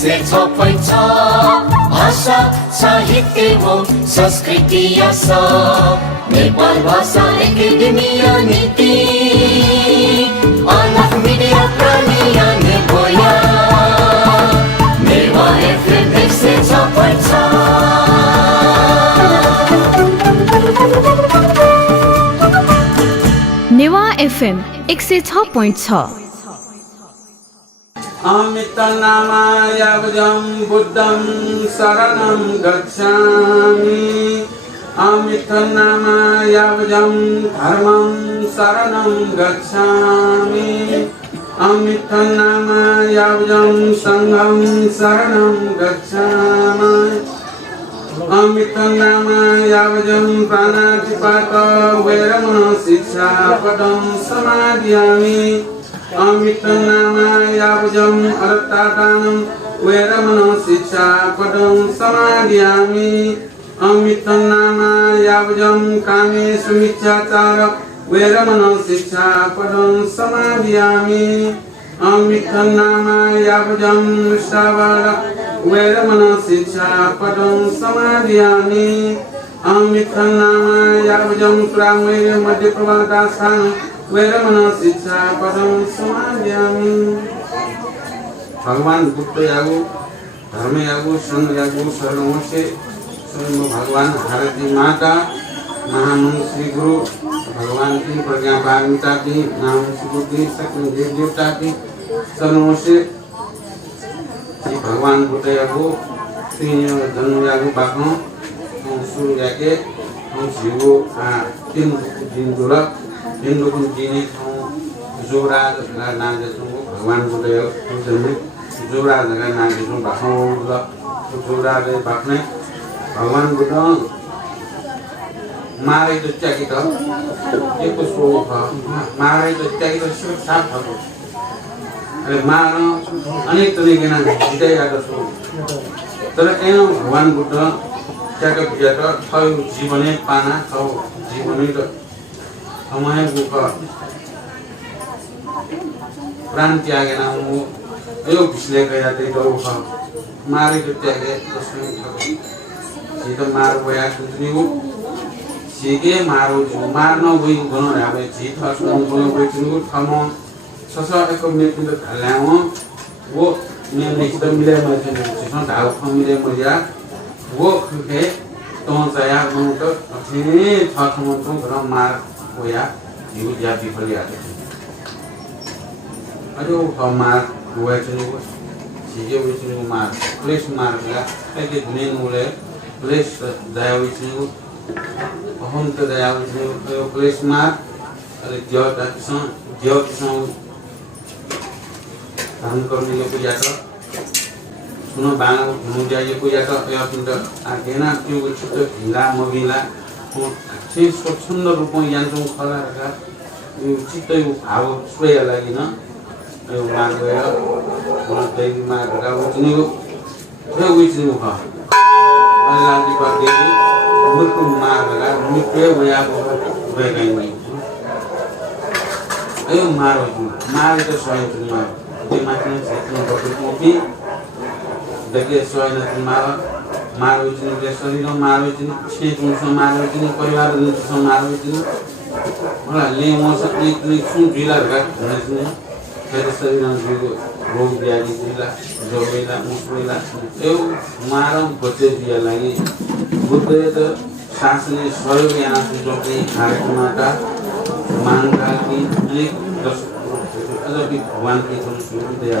106.6 भाषा साहित्य एवं संस्कृति नेपाल भाषा एकेडेमिया नीति अलग मीडिया प्रलियन बोया नेवा एफएम 106.6 नेवा एफएम 106.6 अमितनामायावजं बुद्धं शरणं गच्छामि अमितनामायावजं धर्मं शरणं गच्छामि अमितनामायावजं संघं शरणं गच्छामि अमितनामायावजं प्राणातिपात वैरमण शिक्षापदं समादयामि अमितनामायावजं अर्थदानं वैरमणो शिक्षापदं समादयामि अमितनामायावजं कामेषु मिथ्याचार वैरमणो शिक्षापदं समादयामि अमितनामायावजं श्रावण वैरमणो शिक्षापदं समादयामि अमितनामायावजं सुरामैर मध्यप्रवादास्थान वैरमणो शिक्षापदं समादयामि। भगवान बुद्ध यागु धर्म यागु संघ यागु शरणों से स्वयं भगवान भारती माता महामहिम श्री गुरु भगवान की प्रज्ञा पारमिता की नाम सुबुद्धि सकल देव देवता की शरणों से भगवान बुद्ध यागु श्री जन्म यागु बाकों सूर्य याके हम शिवो तीन दिन दूरा हिंदू जीने जोराज नागे भगवान बुद्ध जोराज नागे जोराज बाख्ने भगवान बुद्ध मारे तो त्यागी तो एक सो मारे तो त्यागी तो सब साफ भएको अरे मार अनेक तरिके ना जितै आएको छु तर यहाँ भगवान बुद्ध त्याग भित्र थयो जीवनै पाना थौ जीवनै त समय बुक प्राण त्यागेन यो विश्ले गया त्यही गरौ ख मारेको त्यागे कसले जी त मार गया कुनै हो सीगे मारो जो मार्न गई गन रावे जी थस्नु गयो बेच्नु थम सस एको मिनेट त खलाउ वो ने नेक्स्ट मिले मजे छ ढाउ मिले मजा वो के तो जाया गनु त थिने थस्नु त गन मार कोया जीव जाति फलिया अरे वो मार हुआ चलो सीगे हुई चलो मार पुलिस मार गया ऐसे दुनिया नूले पुलिस दया हुई चलो हम तो दया हुई चलो पुलिस मार अरे जो किसान काम करने को जाता सुनो बांग घूम जाइए को जाता या फिर आगे ना क्यों कुछ तो ढीला मगीला अच्छे स्वच्छंद रूप में यंत्रों खड़ा रखा चित्त यो भाव स्वय लागि न यो मार गयो दैवी मार गयो उनी यो उइछि हो अल्लाहले पाके मृत्यु मार गयो मृत्यु भया भएकै नै यो मार त स्वयं मार त्यो माथि चाहिँ बसेको पनि देखे स्वयं मार मारो जिन शरीर मारो जिन छेकुस मारो जिन परिवार मारो जिन होला ले म सबै सुन ढिला भएका हुने फेरि शरीर रोग व्याधि ढिला जोगेला मुसुला यो मारम बचे दिया लागि बुद्ध त शासनले सहयोग यहाँ जोगे कार्यक्रमका मांगा कि अनेक अझ भगवान के सुरु दिया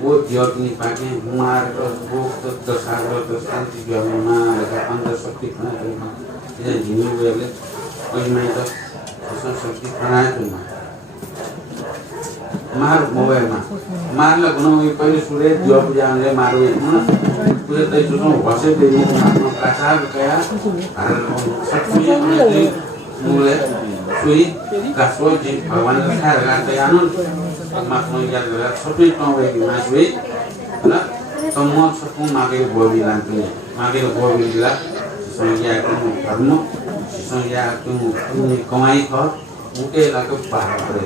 वो ज्योति पाके मार को दशाग्र तो शांति व्यवना लगा अंदर शक्ति बनाए ये जिन्नी वेले कोई नहीं तो शक्ति बनाए तो मार मोबाइल में मार ल गुनो पहिले सुरे दियो पूजाले मारो न पूरे त जुनो बसे देनी आफ्नो काचा गया शक्ति ने मुले सुई कासो जी भगवान का खाएर गाते आनु माथि याद गरेर सबै पाउँदै मासुई ल त म सकु मागे बोबी लान्छु मागे बोबी ला संज्ञा को धर्म संज्ञा को कमाई ख उके लागो पार करे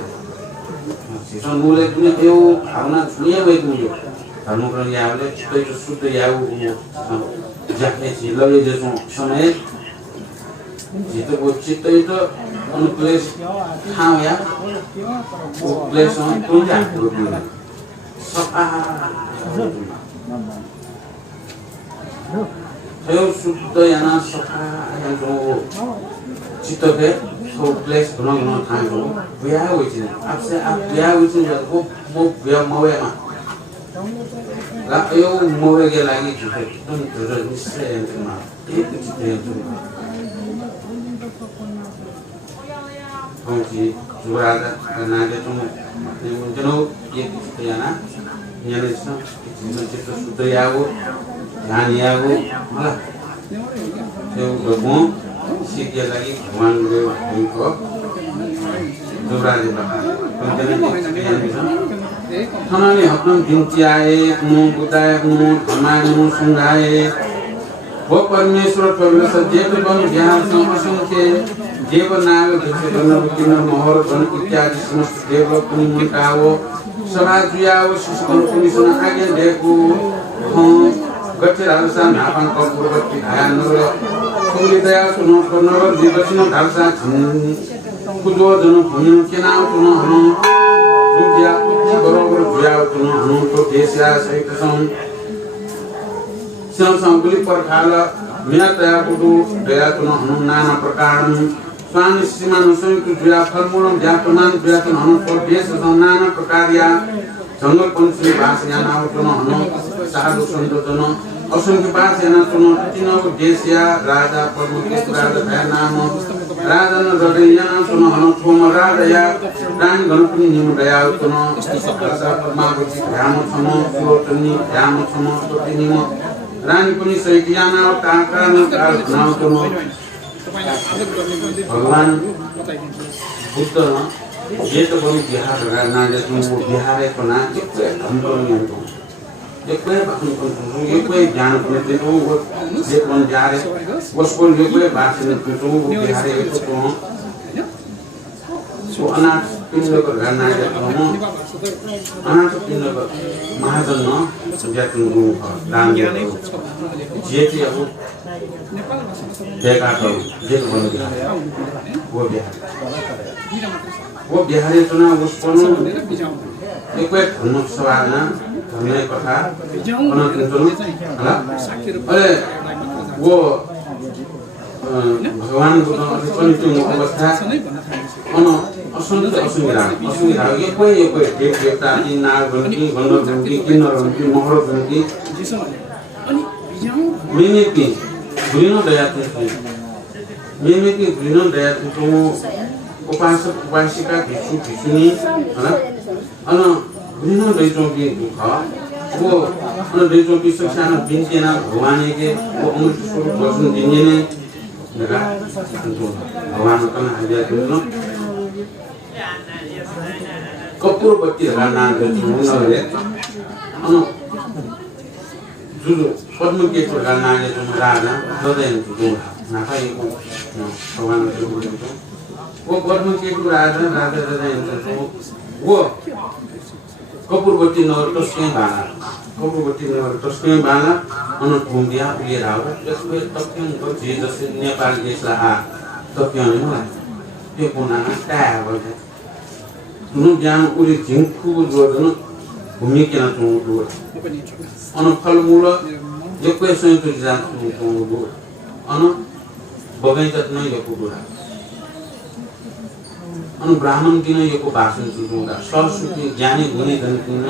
सिसन मुले कुनै त्यो भावना छुए भएको धर्मग्रह यावले छिटै शुद्ध याउ जाने छि लगे जसो समय जितो वो चित्तै त अनुप्लेस ठाउँ या वो प्लेस on कुन जाको सफा यो शुद्ध याना सफा याको चित्त के so प्लेस गुण ठाउँ हो बिहा होइछ आपसे आप बिहा होइछ वो बिहा मवेमा ला यो मवे के लागि जुन निश्चय मा एक चित्त Kunci juara karena dia tuh jenuh ya gitu ya nah nyari itu mencipta sudah yagu dan yagu malah itu bermu sikit lagi kawan gue itu juara di belakang kemudian yang bisa karena nih apa dinciai budaya kemana sungai वो परमेश्वर परमेश्वर जे भी बन ज्ञान समझन के देव नाग जैसे गणपति मोहर गण इत्यादि समस्त देवलोक कुनि मुकाओ सभा जुयाओ शिशुन कुनि सुन आगे देखो हम गति राजसा नापन कपूरवती धाया नगर कुनि दया सुनो नगर जीवसन धारसा कुजो जन भूमि केनाउ कुन हम जुया बरोबर जुयाओ कुन हम तो देशया सहित सम संगुली परखाल मिना तया कुदु दया तुन हनु नाना प्रकार स्वामी सीमान संयुक्त जुया फलमूल ज्ञापनान ज्ञापन हनु तो देश नाना प्रकार या जंगल पंचमी भाष याना तुन हनु साधु संत जन असंख्य भाष याना तुन तिनको देश या राजा परमेश्वर राजा भय नाम राजा न रदैया तुन हनु थोम राजा या रानी गणपति निम दया तुन मागुची ध्यान छम सुलोचनी ध्यान छम तोति निम रानी पनि सैकियाना काका न काल नाम तुम भगवान बुद्ध ये तो बड़ी बिहार ना जे तुम बिहार है तो ना हम तो नहीं तो ये कोई बात नहीं ये कोई ज्ञान को दे तो वो जे कौन जा रहे वो स्कूल ये कोई बात नहीं तो वो बिहार है तो सो अनाथ पिंड को करना है तो अनाथ पिंड को महाजन ज्ञातुन को दान दे जे कि अब देखा तो जे बन गया वो बिहार है तो ना उसको ये कोई धर्म सवाल ना धर्म कथा बना तो है अरे वो भगवान को तो अवस्था ono असुंगिरा ये कोई देवता की नाग बनकी गंगा बनकी किन्नर बनकी मोहर बनकी मिने की गुरिनो दया थी मिने की गुरिनो दया थी तो उपासक उपासिका भिक्षु भिक्षुनी है ना अन गुरिनो दयचों की दुखा वो अन दयचों की शिक्षा न बिनके ना भगवान के वो अमृत स्वरूप वचन दिने ने लगा भगवान का हृदय तुम कपूरवती नाम जुलु पद्मकेतु नाम राजा ददयन नाफाई भगवान वो पद्मकेतु राजा राजा ददयन वो कपूरवती नगर तस्कै बाला अनुभूमिया उलिएर आएर त्यसको तथ्याङ्क जे जसले नेपाल देशलाई तथ्याङ्क मलाई त्यो बनाना टाया भन्छ नु ज्ञान उली झिङ्खु जोड्नु भूमि केना चुङु अन फलमूल यो कोही संयुक्त जात चुङु अन बगैँचा नै यो कुरा अन ब्राह्मण दिन यो भाषण चुङुदा सरस्वती ज्ञानी गुणी धन किन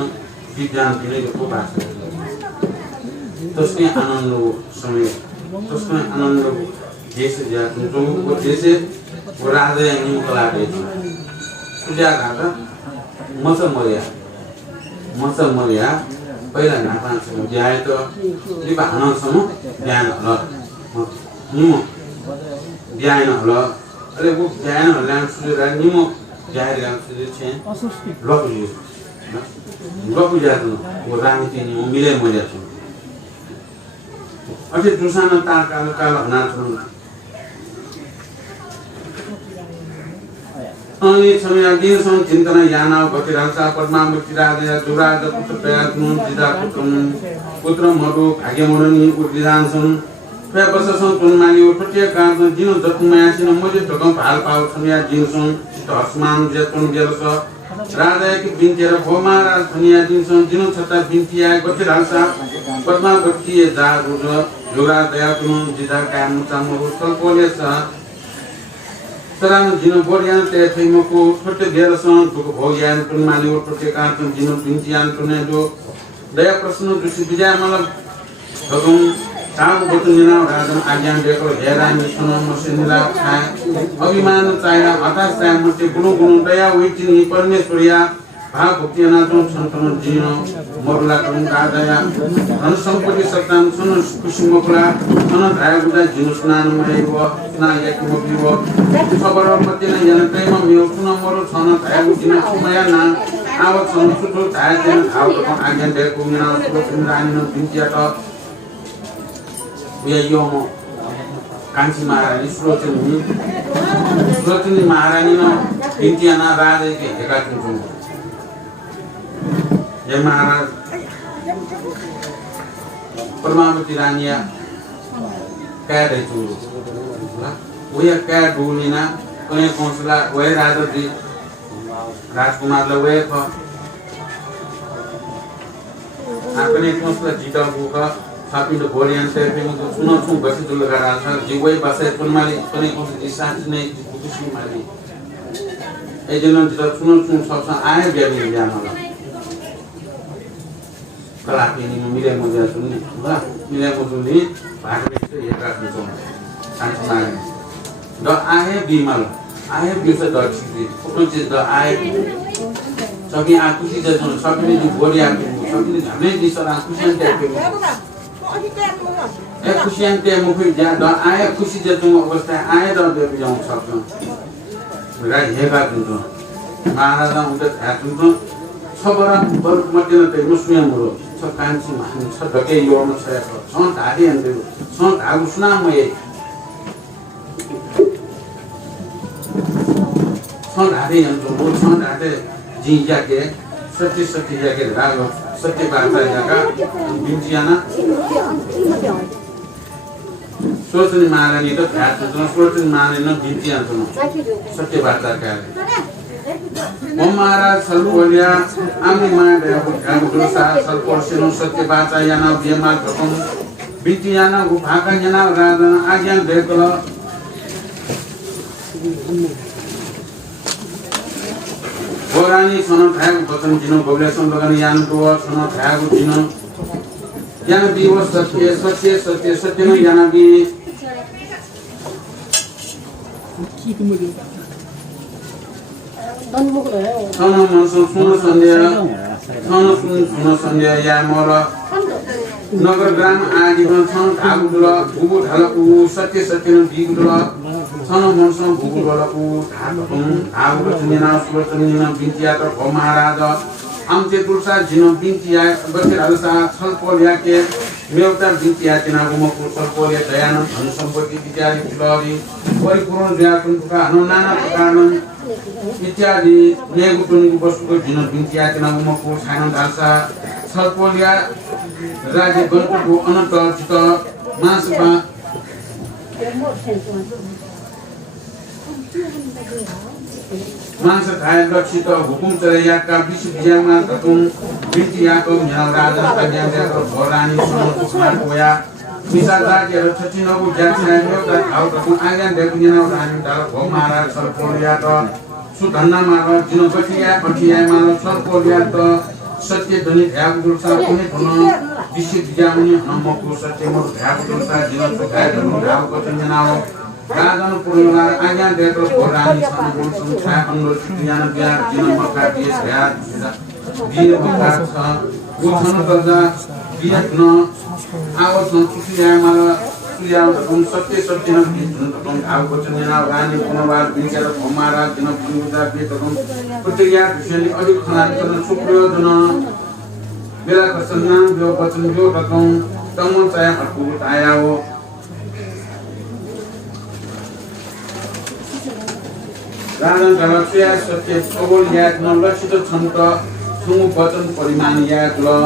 विज्ञान दिन यो भाषण तस्मै आनन्द समय तस्मै आनन्द देश जात चुङु देश वो राजा निम कलाटे सुजा घाटा मसा मरिया पहिला नापा ज्याए त लिबा हानसम्म ज्ञान होला निम ज्ञान होला अरे वो ज्ञान होला सुजा निम ज्याए राम सुजा छे लपु जात वो रामति निम मिले मजा छ अझै दुसाना ताकाल काल हना छ अनि समय दिनसं चिन्तन याना भक्तिरांसा पद्मावती राजा जुराज पुत्र प्रयात्नु जिदा पुत्र मरु भाग्यमणि उद्दिदानसं प्रयापससं तुनमाली उठ्टिया कान दिनो जतुमायासिन मोजे टकम भाल पाउ छमिया दिनसं हस्मान जेतुन गेलस राजा की बिन्तेर भोमारा दुनिया दिनसं दिनो छता बिन्तिया भक्तिरांसा पद्मावती जा रुज जुराज दयातुन जिदा कान चामु सल्पोलेस Serang jino borian te feimoku thotte gerason tuku bhogian tunmani thotte kaatun jino pincian tunedo daya prasno dusi bijaya malab bagum tamu botunina radam agyan dekro heran suno mosinila khai abhiman chaya hatas chaya mutte gunu gunu daya uitini parmeshwariya bhav bhakti anatun santanu jino morula kun kadaya anu sampati satam suno kushimokla suno dhaya buddha jino sunan maibo na yakimobibo sabaran matina yana prema myo suno moro suno dhaya jino sumaya na awat suno suto dhaya jino dhav takon agyan dekro mina suto sinrani no bintiata uya yomo kansi maharani surotini maharani no bintiana raja ke hekatin tungu ये महाराज परमावती रानिया क्या रहे तू वो ये क्या ढूंढी ना कोई कौंसला वही राजा जी राजकुमार लोग वही था आपने कौंसला जीता हुआ सापी तो बोरियन से फिर मुझे सुनो सुन बसी तो लगा रहा था जी वही बसे पुनमाली कोई कौंसला जिसान नहीं कुछ नहीं मारी ये जनों जितना सुनो सुन सबसे आए गया माला kalau ini memilih model sunni, milih model ini pakai itu ya kan itu, sangat. Doa ayat bimal, ayat bisa doa sih, pokoknya jadi doa ayat. Tapi aku sih jadi, tapi ini body aku, tapi ini jangan di sana aku sih yang terkejut. Aku sih yang terkejut jadi doa ayat, aku sih jadi tunggu pasti ayat doa dia bilang sabtu. Berai hebat itu, mana orang udah hebat itu, sabaran bermati nanti muslim bro. Kanci mahni sebagai yono saya son tadi yang dulu son aku senang ya son tadi yang dulu son tadi jinja ke seti jaga lalu seti bahasa jaga binciana suatu malam itu terus suatu malam itu bincian tuh seti bahasa kali Omara salvolia ami mande aku dosa salporsinon sate baca yana biema tokom biti yana gu bhaga yana rada agyan dekolo Borani sono thagu botan jino gobleson logan yan to sono thagu jino yana biwo satya no yana bi Sono monsun suno sandya ya mora nagar gram adi ban sono dhagu dula gubu dhalaku satya no bigu dula sono monsun gubu dhalaku dhagu bachunina subatunina bintiya to maharaja amte tulsa jino bintiya bakir alsa salpolya ke meuta bintiya tina gumaku salpolya dayana anu sampati bichari tulari परिपूर्ण व्याकुल का अनुनाना प्रकारन इत्यादि नेगुटुन वस्तुको जिन बिन्तिया तिनागुमा को छान दालसा छलपोलिया राज्य गणको अनन्त चित मासबा मांस खाय लक्षित हुकुम चरयाका विश्व विजयमा तकुम बिन्तियाको न्याल राजा कन्याको भरानी सुनको मार्कोया Misalnya jadi nopo jadi nopo tahu takun agan dari punya nopo dari dalam pemara salpolia to sudahna maro jino patia maro salpolia to satya doni dhyaku dulsa kuni kono disi dijamuni namoko satya moro dhyaku dulsa jino to kaya doni dhyaku kocenya nao kadang purular agan dari korani sana bulsum saya andor tiana biar jino maka dia sehat dia maka uthana kerja dia no awat no susiya mala susiya tum satya no tum aw kocenya nao gani kono bar bicara pemara jino purular dia tum प्रतिक्रिया विषयले अधिक खनाल गर्न सुप्रयोजन बेला कसन्ना यो वचन यो रकम तम चाहे हटको आया हो राजन धर्मचर्या सत्य खगोल याद न लक्षित छन्त सुमु वचन परिमाण याद ल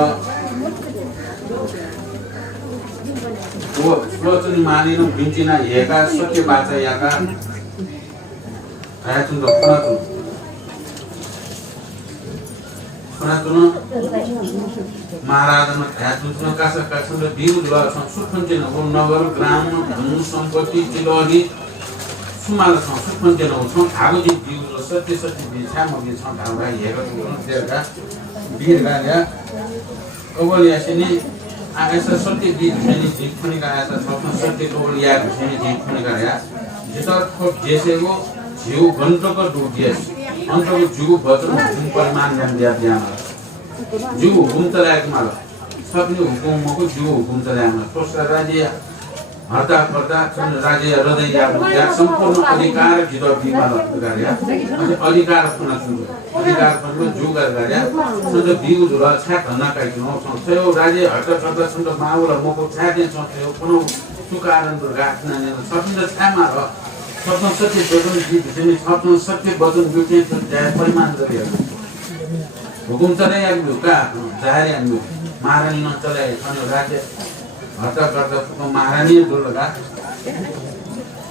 वो श्लोचन मानिनु भिन्चिना हेका सत्य बाचा याका आयातुन खनातुन महाराजमा आयातुन कासा कासन र बिउ ल सुखन्तेन हो नगर ग्राम धन सम्पत्ति चिलहरी सुमाल सुखन्तेन हो आगो दिन बिउ ल सत्य सत्य बिछा मगे छ धाउगा हेका देरका बिर गाया कबल यासिनी आएसा सत्य बीज मैंने जीत खुनी का ऐसा स्वप्न सत्य को लिया मैंने जीत खुनी का या जितना खुद जैसे वो जीव घंटों का दूर दिया अंत को जीव बचन हुकुम परिमाण जान दिया दिया माला जीव हुकुम चलाया के माला सबने हुकुम को जीव हुकुम चलाया माला तो सर राज्य हरता करता राज्य हृदय या संपूर्ण अधिकार जितो भी माला करिया अधिकार अपना सुनो अधिकार अपना जो करिया सुनो बीउ जुला छा करना का कि नो संस्थयो राज्य हरता करता सुनो माउला मको छा दे संस्थयो कोनो सुकारण दुर्गा नने सपिन छा मारो सपन सत्य वचन जी बिने सपन सत्य वचन जुटे जाय परिमाण गरियो हुकुम चले या का जारी हामी महारानी न चले अनि राज्य हरता करता को महारानी दुर्गा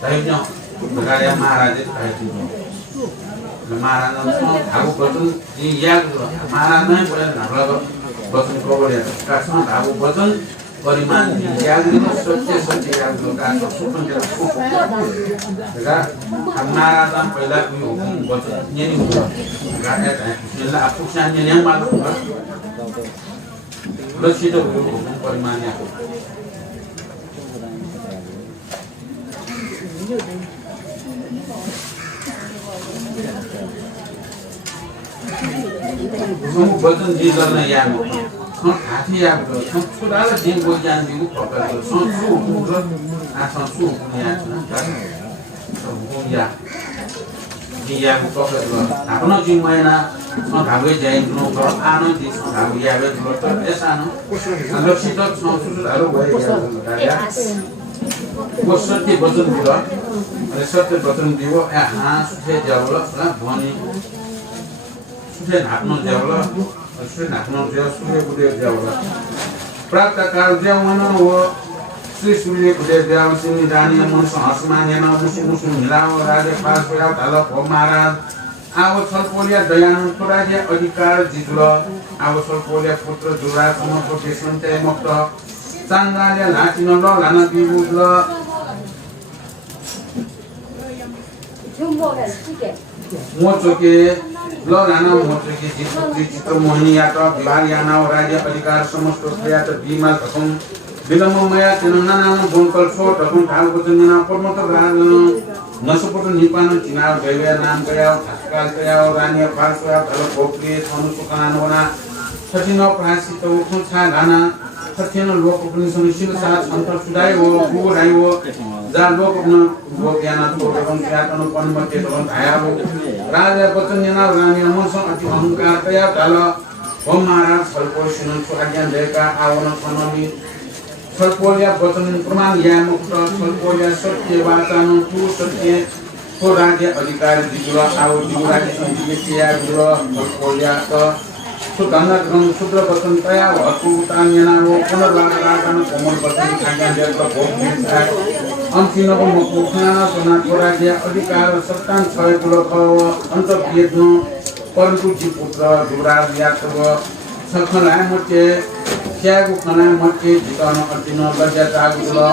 ताइनो दुर्गा महाराज ताइनो महाराज आगो वचन जी याद महाराज नै बोले नगल वचन को बोले कासमा आगो वचन परिमाण याद सत्य सत्य याद का सुपन के दुर्गा महाराज पहिला यो वचन यनी हो गाडा त्यसले आफू सान्ने नै मात्र लक्षित हो परिमाण या वचन जी गर्न याद हाथी याद छोरा र दिन गो ज्ञान दिगु पक्का संसु हुकुम आसंसु हुकुम याद हुकुम या दियाको पक्का आफ्नो जिम्मेना सधावे जाइनु ग आनो दि सधावे यावे त एसानो लक्षित संसुहरू भयो या वो सत्य वचन दियो अनि सत्य वचन दियो हाँ सुथे जावला भनी सुथे नाप्नु जावला सुथे नाप्नु जाव सुथे बुढे जावला प्राप्त काल जावन हो श्री सूर्य बुढे जाव सिनी रानी मन हसमान याना मुसु मुसु मिलाओ राजे पास गयो ताल हो महाराज आव छलपोलिया दयानन्द छोराजे अधिकार जितल आव छलपोलिया पुत्र जुरा समको देशन्ते मुक्त चांगाले लाटिन ल लाना बिबुद ल मोचोके ल लाना मोचोके चित्र मोहिनी यात विभाग याना राज्य अधिकार समस्त प्रयात बिमा तकम विलम्बमया तेननाना बोनकल छो तकम थाल बचनना परमत रान नसपट निपान चिनाव दैवे नाम गया ठसकाल गया रानी फारसया तल भोक्रे थनु सुकान बना सचिनो प्रासित उठु छा गाना सत्यन लोक पनि सुनिशिल साथ सन्त सुदाय हो गु राई हो जा लोक न वो ज्ञान तो रकम ज्ञान पनमते तो आया हो राजा वचन जना रानी मन अति अहंकार तया काल हो महाराज फलको सुनन सु आज्ञा देका आवन सनमी फलकोया वचन प्रमाण या मुक्त फलकोया सत्य वाचन तु सत्य को राज्य अधिकार दिगुरा आउ दिगुरा के संजिया दिगुरा फलकोया त सुगन्धा गंग शुद्र वचन तया वस्तु तान्यना वो पुनर्वारागन कोमल वचन आज्ञा देका भोग अंतिमको मुखना सोना राज्य अधिकार सत्तान छय कुलक अन्त पियनु परन्तु जी पुत्र दुराज यातव सखला मते क्यागु खना मते जितन अन्तिम लज्जा तागुल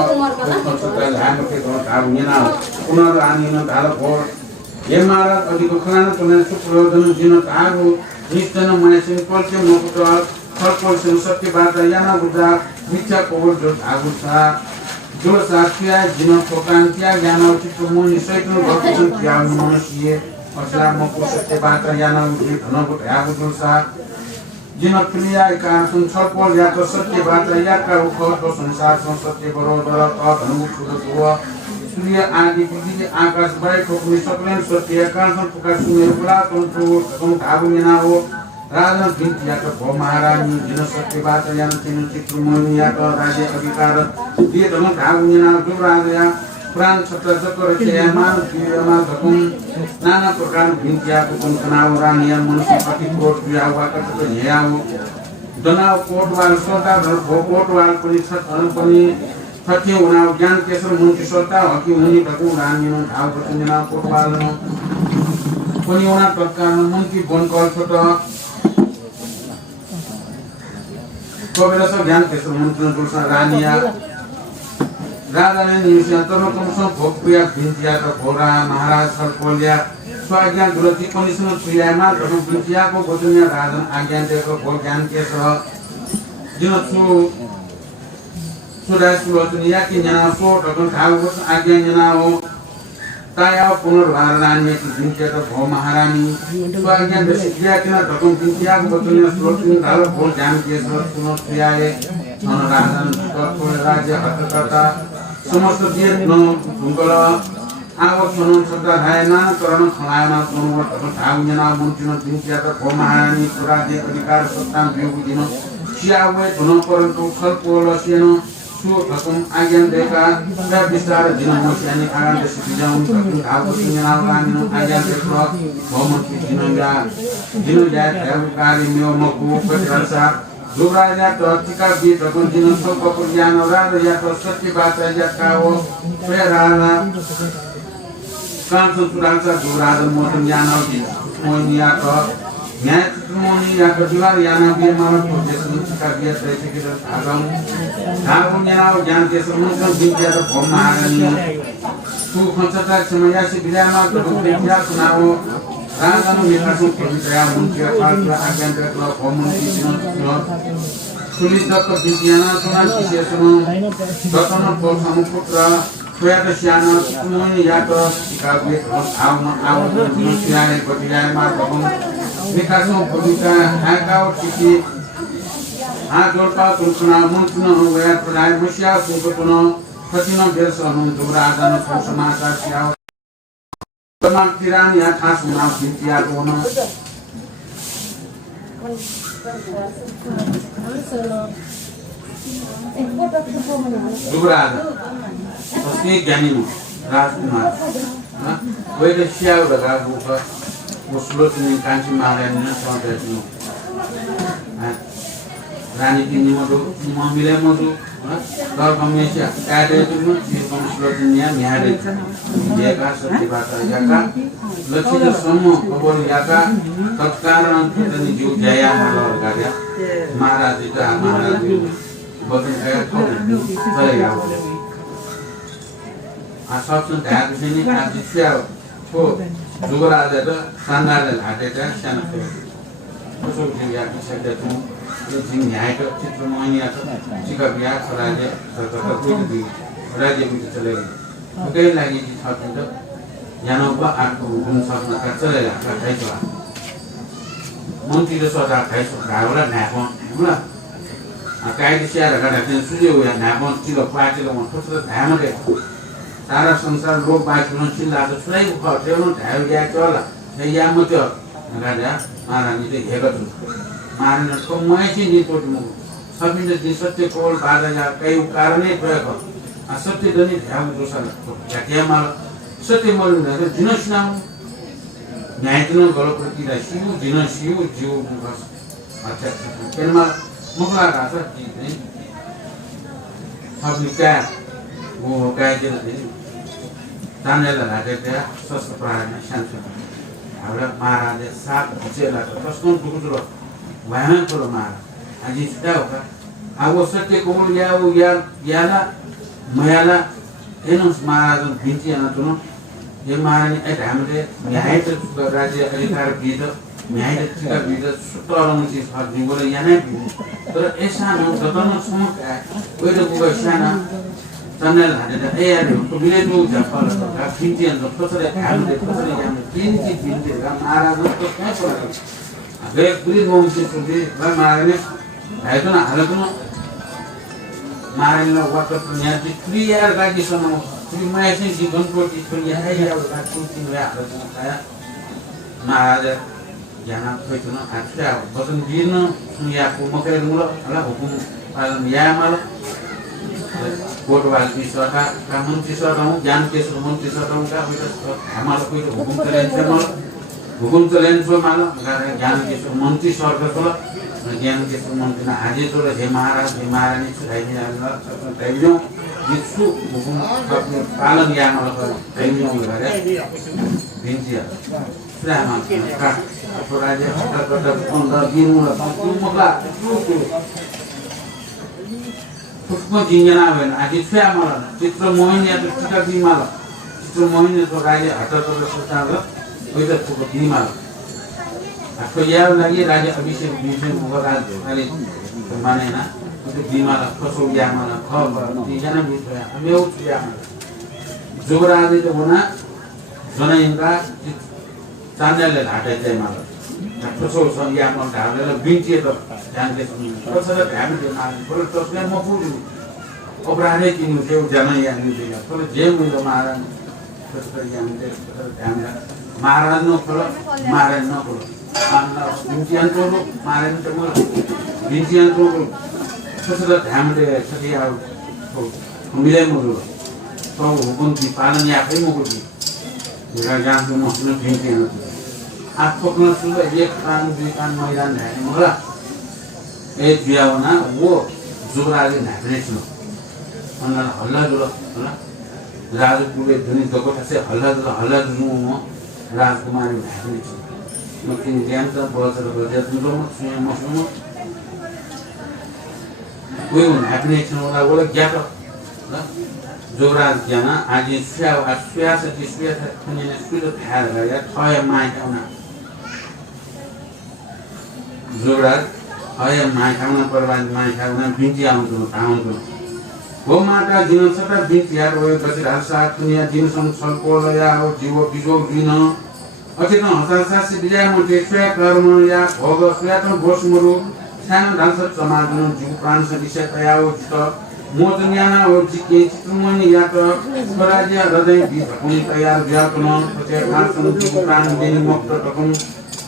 सत्ता लामते को तागुना पुनरानिन धाल भोर हे महाराज अधिको खना तने सुप्रयोजन जिन तागु निष्ठन मयसिन पल्चे मुक्त फलपल्से सत्य बात याना बुझा मिथ्या कोवर जो तागु छ जो साथिया जिन फोकान्तिया ज्ञान चित्त मुनि सैकन भक्तन क्या मनुष्य असला मको सत्य बात याना उठि धनको यागु दुसा जिन क्रिया का संसर्पल या तो सत्य बात या का उखर तो संसार सं सत्य बरोबर त धनु छुदो हुआ सूर्य आदि पृथ्वी आकाश बाय कोकनी सकलन सत्य आकाश प्रकाश सुमेर पुरा तंत्र तम धागु मेना हो राजा बिन्ती या तो महारानी जिन सत्य बात याना तिन चित्र मुनि या तो राज्य अधिकार दिए धन धागु मेना जो राजा प्राण छत्र चक्र छेयामान पिरमा धकुम नाना प्रकार भिन्तियाको कुन तनाव रानिया मनुष्य कति कोट बियावा कति हेयाउ जनाव कोटवाल सरदार कोटवाल पनि छत्रन पनि थके उनाव ज्ञान केसर मुनि सरता हकि मुनि धकुम रानिनु धाव बचना कोटवाल पनि उना तत्काल मुनि बनकल छोट कबेला सब ज्ञान केसर मुनि दुर्सा रानिया राजाले नियुष्या तर्मकमसँग भोगप्रिया भिन्तिया त घोरा महाराज सरकोलिया स्वाज्ञा गुरुजी पनि सुन प्रियामा तर्म भिन्तियाको गोजुन्या राजन आज्ञा दिएको भोग ज्ञान के छ जिन सुराय सुलोचनिया कि जना सो ढकन खाएको आज्ञा जना हो ताया पुनर्वार रानी कि भिन्तिया त भो महारानी स्वाज्ञा देशिया किन ढकन भिन्तियाको गोजुन्या सुलोचनी धालो भोग ज्ञान के छ सुन प्रियाले छन राजन तत्को राज्य हतकर्ता समस्त जीव न ढुङ्गल आवत सुनु सदा धायना करण खलायना सुनु तब धाउजना मुन्टिन दिनसिया त भो महारानी राज्य अधिकार सत्ता बिउ दिन सियावे धुन परन्तु छलपोल सेन सु धकुम आज्ञा देका र विस्तार दिन मसियानी आगान देश बिजाउन तकुम धाउ सिंगना रानिन आज्ञा देख भौमकी दिन या कार्य मेव मकु पत्रसा जुराजा तो टिका भी तकुन दिन सब कपुरियान राज या तो सत्य बात या काओ पेराना कांसु सुरांसा जुराज मोतन याना भी मोनिया तो न्याय मोनी या तो दीवार याना भी मार को जैसे टिका भी ऐसे के आगम धागुन याना ज्ञान के समुद्र विद्या तो भोम महारानी तू खंचता समया से विद्यामा तो विद्या सुनाओ राजानु विकासु प्रवितया मुन्किया पात्र आज्ञान्त्रक भौमन्ति सुलिदक विद्याना तुना विशेषनु दतन समुपुत्र स्वयत श्यान सुमुनि यात सिकावे आउन सियाले पटियामा भगम विकासु प्रविता हाकाउ चिति हा जोडपा तुलना मुन्किन वया प्रदाय मुसिया सुपुन कतिन बेस अनु दुराजन समाचार सिया तमाम तिरान या खास नाम भिन्तिया कोन दुराज उसने ज्ञानी राजकुमार वही तो सिया लगा वो मुसलमान कांची मारे ने समझे रानी की निमो मिले मधु तर कमेसिया काटे तुम ये मुसलमानिया न्यारे जेका सत्य बात जाका लक्ष्य सम्मो खबर याका तत्कारण तनी जो जया मालर गाया महाराज का महाराज बदन गया तो चलेगा आ सब सुन ध्यान से नहीं आज से तो जुगराज तो संदाल हाटे का शान तो उसको जिया की शब्द तुम ये जिन न्याय का चित्र मोहनिया तो चिका बिया राज्य सरकार को दी राज्य में चलेगा ओके लगी कि छात्र तो यानो बा आपको उन सब ना कर चलेगा का खाई चला मंत्री तो सदा खाई सो गावला नापन होला आ काई दिशा लगा देते सुजे हुआ नापन चिलो पाचे लो मन तो ध्यान दे सारा संसार लोग बात में चिल्ला तो सुनाई को देवनो ढाल गया चला हे या मत राजा महारानी तो हेगा तो महारानी को मोएची नि तो सबिन दि सत्य कोल बाधा या कई कारणे प्रयोग आ सत्य दनि ध्यान दोसा क्या माल सत्य मल न दिनस नाम न्याय दिन गलो प्रति दा शिव दिन शिव जीव बस अच्छा केनमा मुखला रासा जी नहीं अब निका वो काय जे तानेल लागे ते सस प्राण शान्ति हाउला महाराज सात बजेला त प्रश्न दुगुरो भयान करो महाराज आज इसका होगा अब सत्य कोमल याला मयाला एनोस महाराज भिन्ची न तुनो ये महारानी ए हामीले न्याय त राज्य अधिकार दिद न्याय त दिद सुतरम चाहिँ छ दिगोले यानै तर एसा न जतन समका ओइ त गयो साना चन्नल हालेर ए याले को मिले दु जफल का भिन्ची न कसले हामीले कसले याम भिन्ची महाराज त काय पर्यो अबे पुरी मोमसे सुदे महारानी आइतो न हालको महारानीले वाटर यहाँ चाहिँ क्रिया गाडीसँग फ्री माया चाहिँ जीवन कोटी फ्री है या उता कुछ नहीं है आलस में खाया महाराज यहाँ कोई तो ना अच्छा बसन दिन सुनिया को मकर मुला अल्लाह हुकुम पालन या माल कोटवाली सभा का मन्त्री सभामा ज्ञान केशर मन्त्री सभामा हाम्रो कोही हुकुम चलाइन्छ हुकुम चलाइन्छ माला ज्ञान केशर मन्त्री सरकारको ज्ञान केशर मन्त्री आजे तो हे महारानी छुटाइदिउँ जित्छु हुकुम पालन या मलाई दिदिउँ गरे दिन्छ रामा का राज्य हटात अन्डर दिनुला मगला उसको जिंजना है ना आखिर से हमारा चित्र मोहिनी या तो चित्र बीमार चित्र मोहिनी तो राज्य हटात तो सोचता है वही तो उसको बीमार आपको याद लगी राज्य अभिषेक बीजेन को राज्य वाले माने ना तो बीमार फसो या हमारा खबर जिंजना भी तो है हमें उठ या जो राज्य तो वो ना जना इनका चांदल ले लाटे जाए माला फसो सब या हमारा ढाले लो बिंची तो जानते तो सर ध्यान दे माल बोले तो उसमें मपूरी अपराधे की मुझे जाना या नहीं देगा तो जेल में जो महाराज तो या मुझे ध्यान दे महाराज नो करो महाराज नो करो अन्ना बिंचियां तो लो महाराज तो बोलो बिंचियां तो लो तो सर ध्यान दे सही आओ तो मिले मुझे तो हुकुम की पालन या कहीं मुझे मेरा जान तो मौसम बिंचियां आप पकड़ना सुनो एक कान दो कान मैदान है मगला एक बिहावना वो जुबराले नाच्ने छु अन्ना हल्ला जुल होला राजपुरे धनी दगोटा से हल्ला जुल म राजकुमारी नाच्ने छु म किन ज्ञान त बजार बजार जुल म सुने म कोही नाच्ने छु होला ज्ञात ल जुबराज ज्ञान आज स्या से स्या थने सुले थाहा गरे थय माइकाउना जुबराज आया माइखाउना परवान माइखाउना बिन्ती आउँछु हो माता दिन सता बिन्ती यार हो गछि हर्षा दुनिया दिन सम छलको या हो जीव बिजो दिन अचेतन हताशा से विजय म देखै कर्म या भोग स्वयं बोसमरु सानो धांस समाजन जीव प्राण से विषय तया हो जित म दुनियाना हो जिके चित्रमणि या त स्वराज्य हृदय बिधकुनि तयार व्यापन प्रत्येक खासन जीव प्राण देनि मुक्त तकुम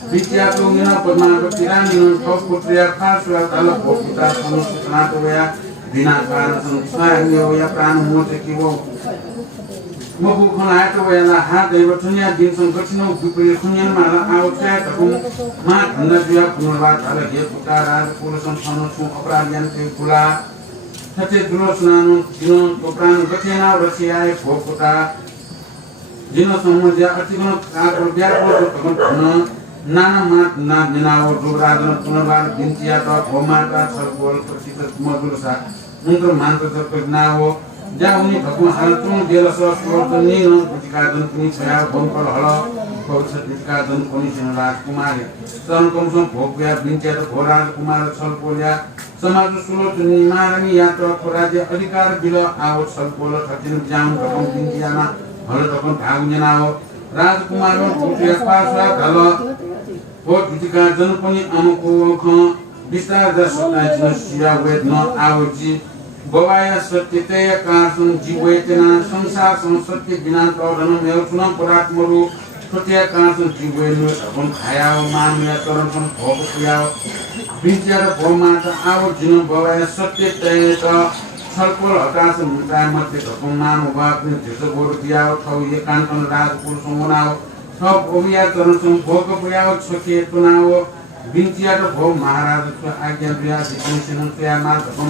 विद्या को मिना पद्मावती रानी को पुत्रिया खासुआ तल भोक्ता अनुसूचना तो या बिना कारण संसार में या प्राण मोते की वो मबु खनाय तो या हात देव दुनिया दिन संगठनो विपरीत दुनिया माला आउट्या तको मा धन्ना दिया पुनर्वात अल हे पुता राज पुरुषन सनु अपराधन के गुला सते दुलोचनानु दिनो तो प्राण गथेना रसियाए भोक्ता दिनो समझया अतिगुण का व्यापक तो तको नाना मात ना निनाव जुबराजन पुनर्वार बिन्चिया त भोमाका छलबोल प्रतिशत मधुरसा उनको मान्त्र जप नावो जा उनी भगवान हालतुन देलस स्वर्ग निन प्रतिकादन कुनी छया बंपर हल भविष्य प्रतिकादन कुनी छन राजकुमार चरण कमसम भोगया बिन्चिया त भोराज कुमार छलबोल्या समाज सुलोच निमारनी या त राज्य अधिकार बिल आव छलबोल थकिन जाम भगवान बिन्चियाना हल तकन भाग निनाव राजकुमार भोटिया पासा धल हो जुटिका जन पनि अमुको ख विस्तार जसना जिनसिया वेद न आवजी बवाया सत्य तय कारसन जीवेतना संसार संसत्य बिना तौरन मेल चुना परात्मरु सत्य कारसन जीवेनु अपन खायाव मान या तरन पण भोग पुयाव विचार भोमाता आव जिन बवाया सत्य तय त छलपल हतास मुताय मध्ये तपन मान वाक्ने त्यसो गोरु दियाव थौ एकान्तन राजपुर संगनाव सब ओमिया चरण सं भोग पुयाव छके तुनाव बिन्चिया त भो महाराज को आज्ञा दिया दिसन त्या मा तपन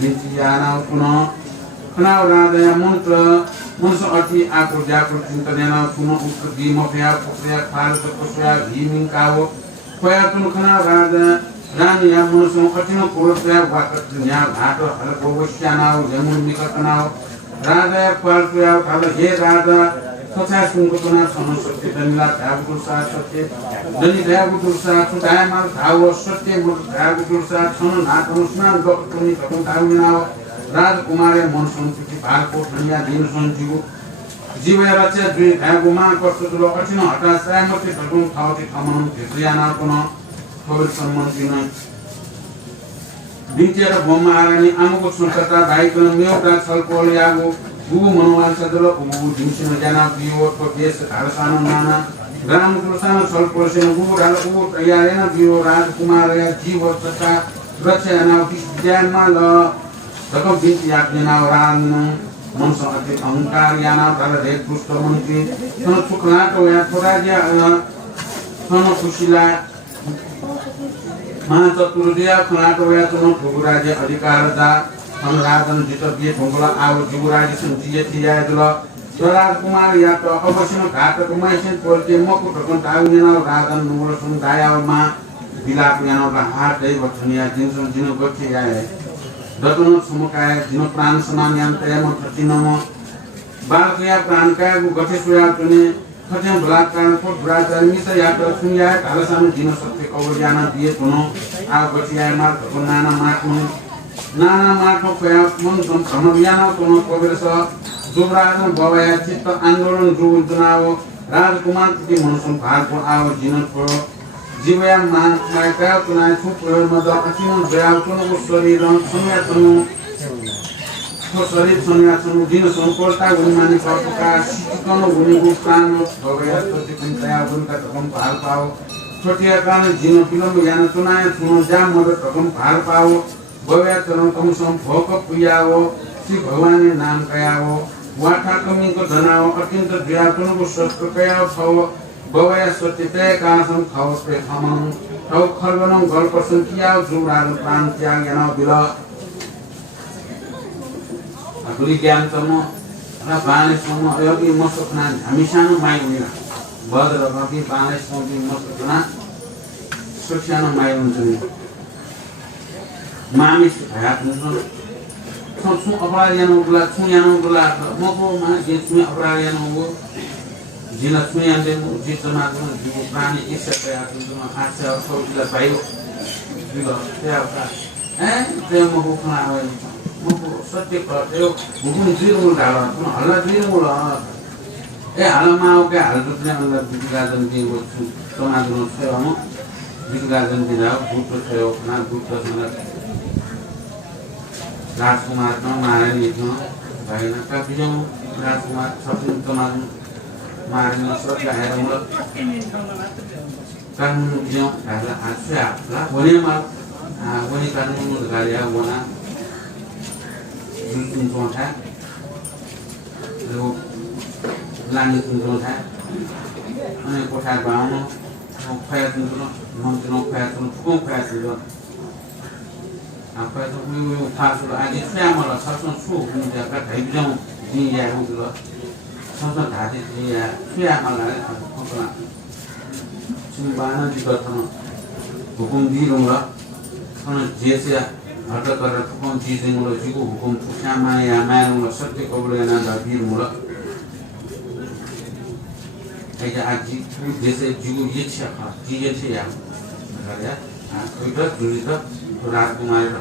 बिन्चिया नाव पुन खनाव राजा मन्त्र अति आको जाको चिन्तनेन पुन उक्त दिमफया पुक्रिया खाल तपस्या भीमिंकाव पया तुन खनाव राजा रानी या मनुष्य कठिन पुरुषया वाकत न्या घाट हल भवस्यानाव जमुन निकटनाव राजा पालपुया खाल हे राजा तथा सुंगतना समसत्य दनिला धावुसा सत्य दनि धावुसा छुटायमाल धाव सत्य मुख धावुसा छन नातनु स्नान गप्तुनि तकु धाउनाव राजकुमारे मन संस्कृति भारको धनिया दिन संजीव जीवया रचे दुई धागुमा कष्ट दुलो कठिन हटा सामर्थ्य तकु थाउति थमन भित्रियाना पुन पवित्र सम्मान दिन बिन्चेर बोमारानी आमुको संस्कृता भाइको मेउटा छलपोल यागु गुगु मनोवान सदल गुगु दिमसिन जना बियो तो देश धारसानो नाना ग्राम कुलसान छलपोलसेन गुगु ढाल गुगु तयारेन बियो राजकुमार या जीव तथा रक्षा नाउ विद्यानमा ल Dako binti yaknina orang monso ati angkar yana tala red pusto monti sono chuklato ya thoda dia sono kusila mana turudia klato ya sono thuguraja adhikar da sono rajan jito bie thongla aw juguraji sunjiye tiya dilo Solar kumar ya to obasino gata kumaisen polte moko kokon taunena rajan nulo sun daya ma bila punya na hat dai botnia jinson jino gochi ya Datono sumukai jino pran samanyan tayamo tatinomo balkya pran kaya gu gochi suya tune khatyan balakan ko brajari misa ya to sunya kalasam jino satte kawriana diye tuno a gochi ya mar konana matmu nana matmu kaya mun ton samaviyana tuno kobersa Zubrajan Bhavaya Chitta Andolan Dhruv Dunawo Rajkumar Titi Monsun Bharko Awo Jinot Pro Jivaya Maikaya Tunai Supur Mada Asino Jaya Tuno Sariram Sunya Tunu Sarit Sunya Tunu Dino Sunu Porta Gunmani Papuka Shikono Gunigu Prano Bhavaya Toti Kuntaya Gunka Takam Bharpao Chotia Kana Jino Pilomu Yana Tunai Tuno Jam Mada Takam Bharpao Bhavaya Taram Kamusam Bhoka Puyawo Si Bhavani Nam Kayawo Wata kami ko dhanawo atinta dhyaatunu ko shastro kaya thawo bhavaya swatite kasam thawo pre thamam thawo kharvanam galpasan kiya jumrajan pran tyag yana bila akuli gyam tamo ra bane somo yogi mosokna hamishano mai unira badra baki bane somo mosokna sukhana mai unira mami hayat nuno Sung Abrarian Gula, Sunyan Gula, Moko, Jitsumi Abrarian Go, Jina Sunyan, Jitsama, Prani, Isaka, Asa, Sola, Bayo, and Moko, Moko, Sati, Mukun Zero, Allah Zero, Alama, Aldo, Bigadan, Tomado, Seramo, Bigadan, without good to not good person. Rajkumar no marani no bhayna ka bijau Rajkumar sapin taman marani sot la hera mula kan bijau ala asya la woni ma woni kan mu galiya wona tun ton tha lo lan tun ton tha ane ko tha ba no phaya tun no phaya tun ko phaya tun apa itu mulu tasu aja siapa lah sasun su punya kat hari jam ni ya itu lah sasun tadi dia siapa lah apa lah cuma juga sama hukum di rumah karena jasa ada kerana hukum di rumah juga hukum sama ya main rumah seperti kau boleh nanda di rumah aja aji jasa juga ye siapa dia siapa ya itu juga Rajkumar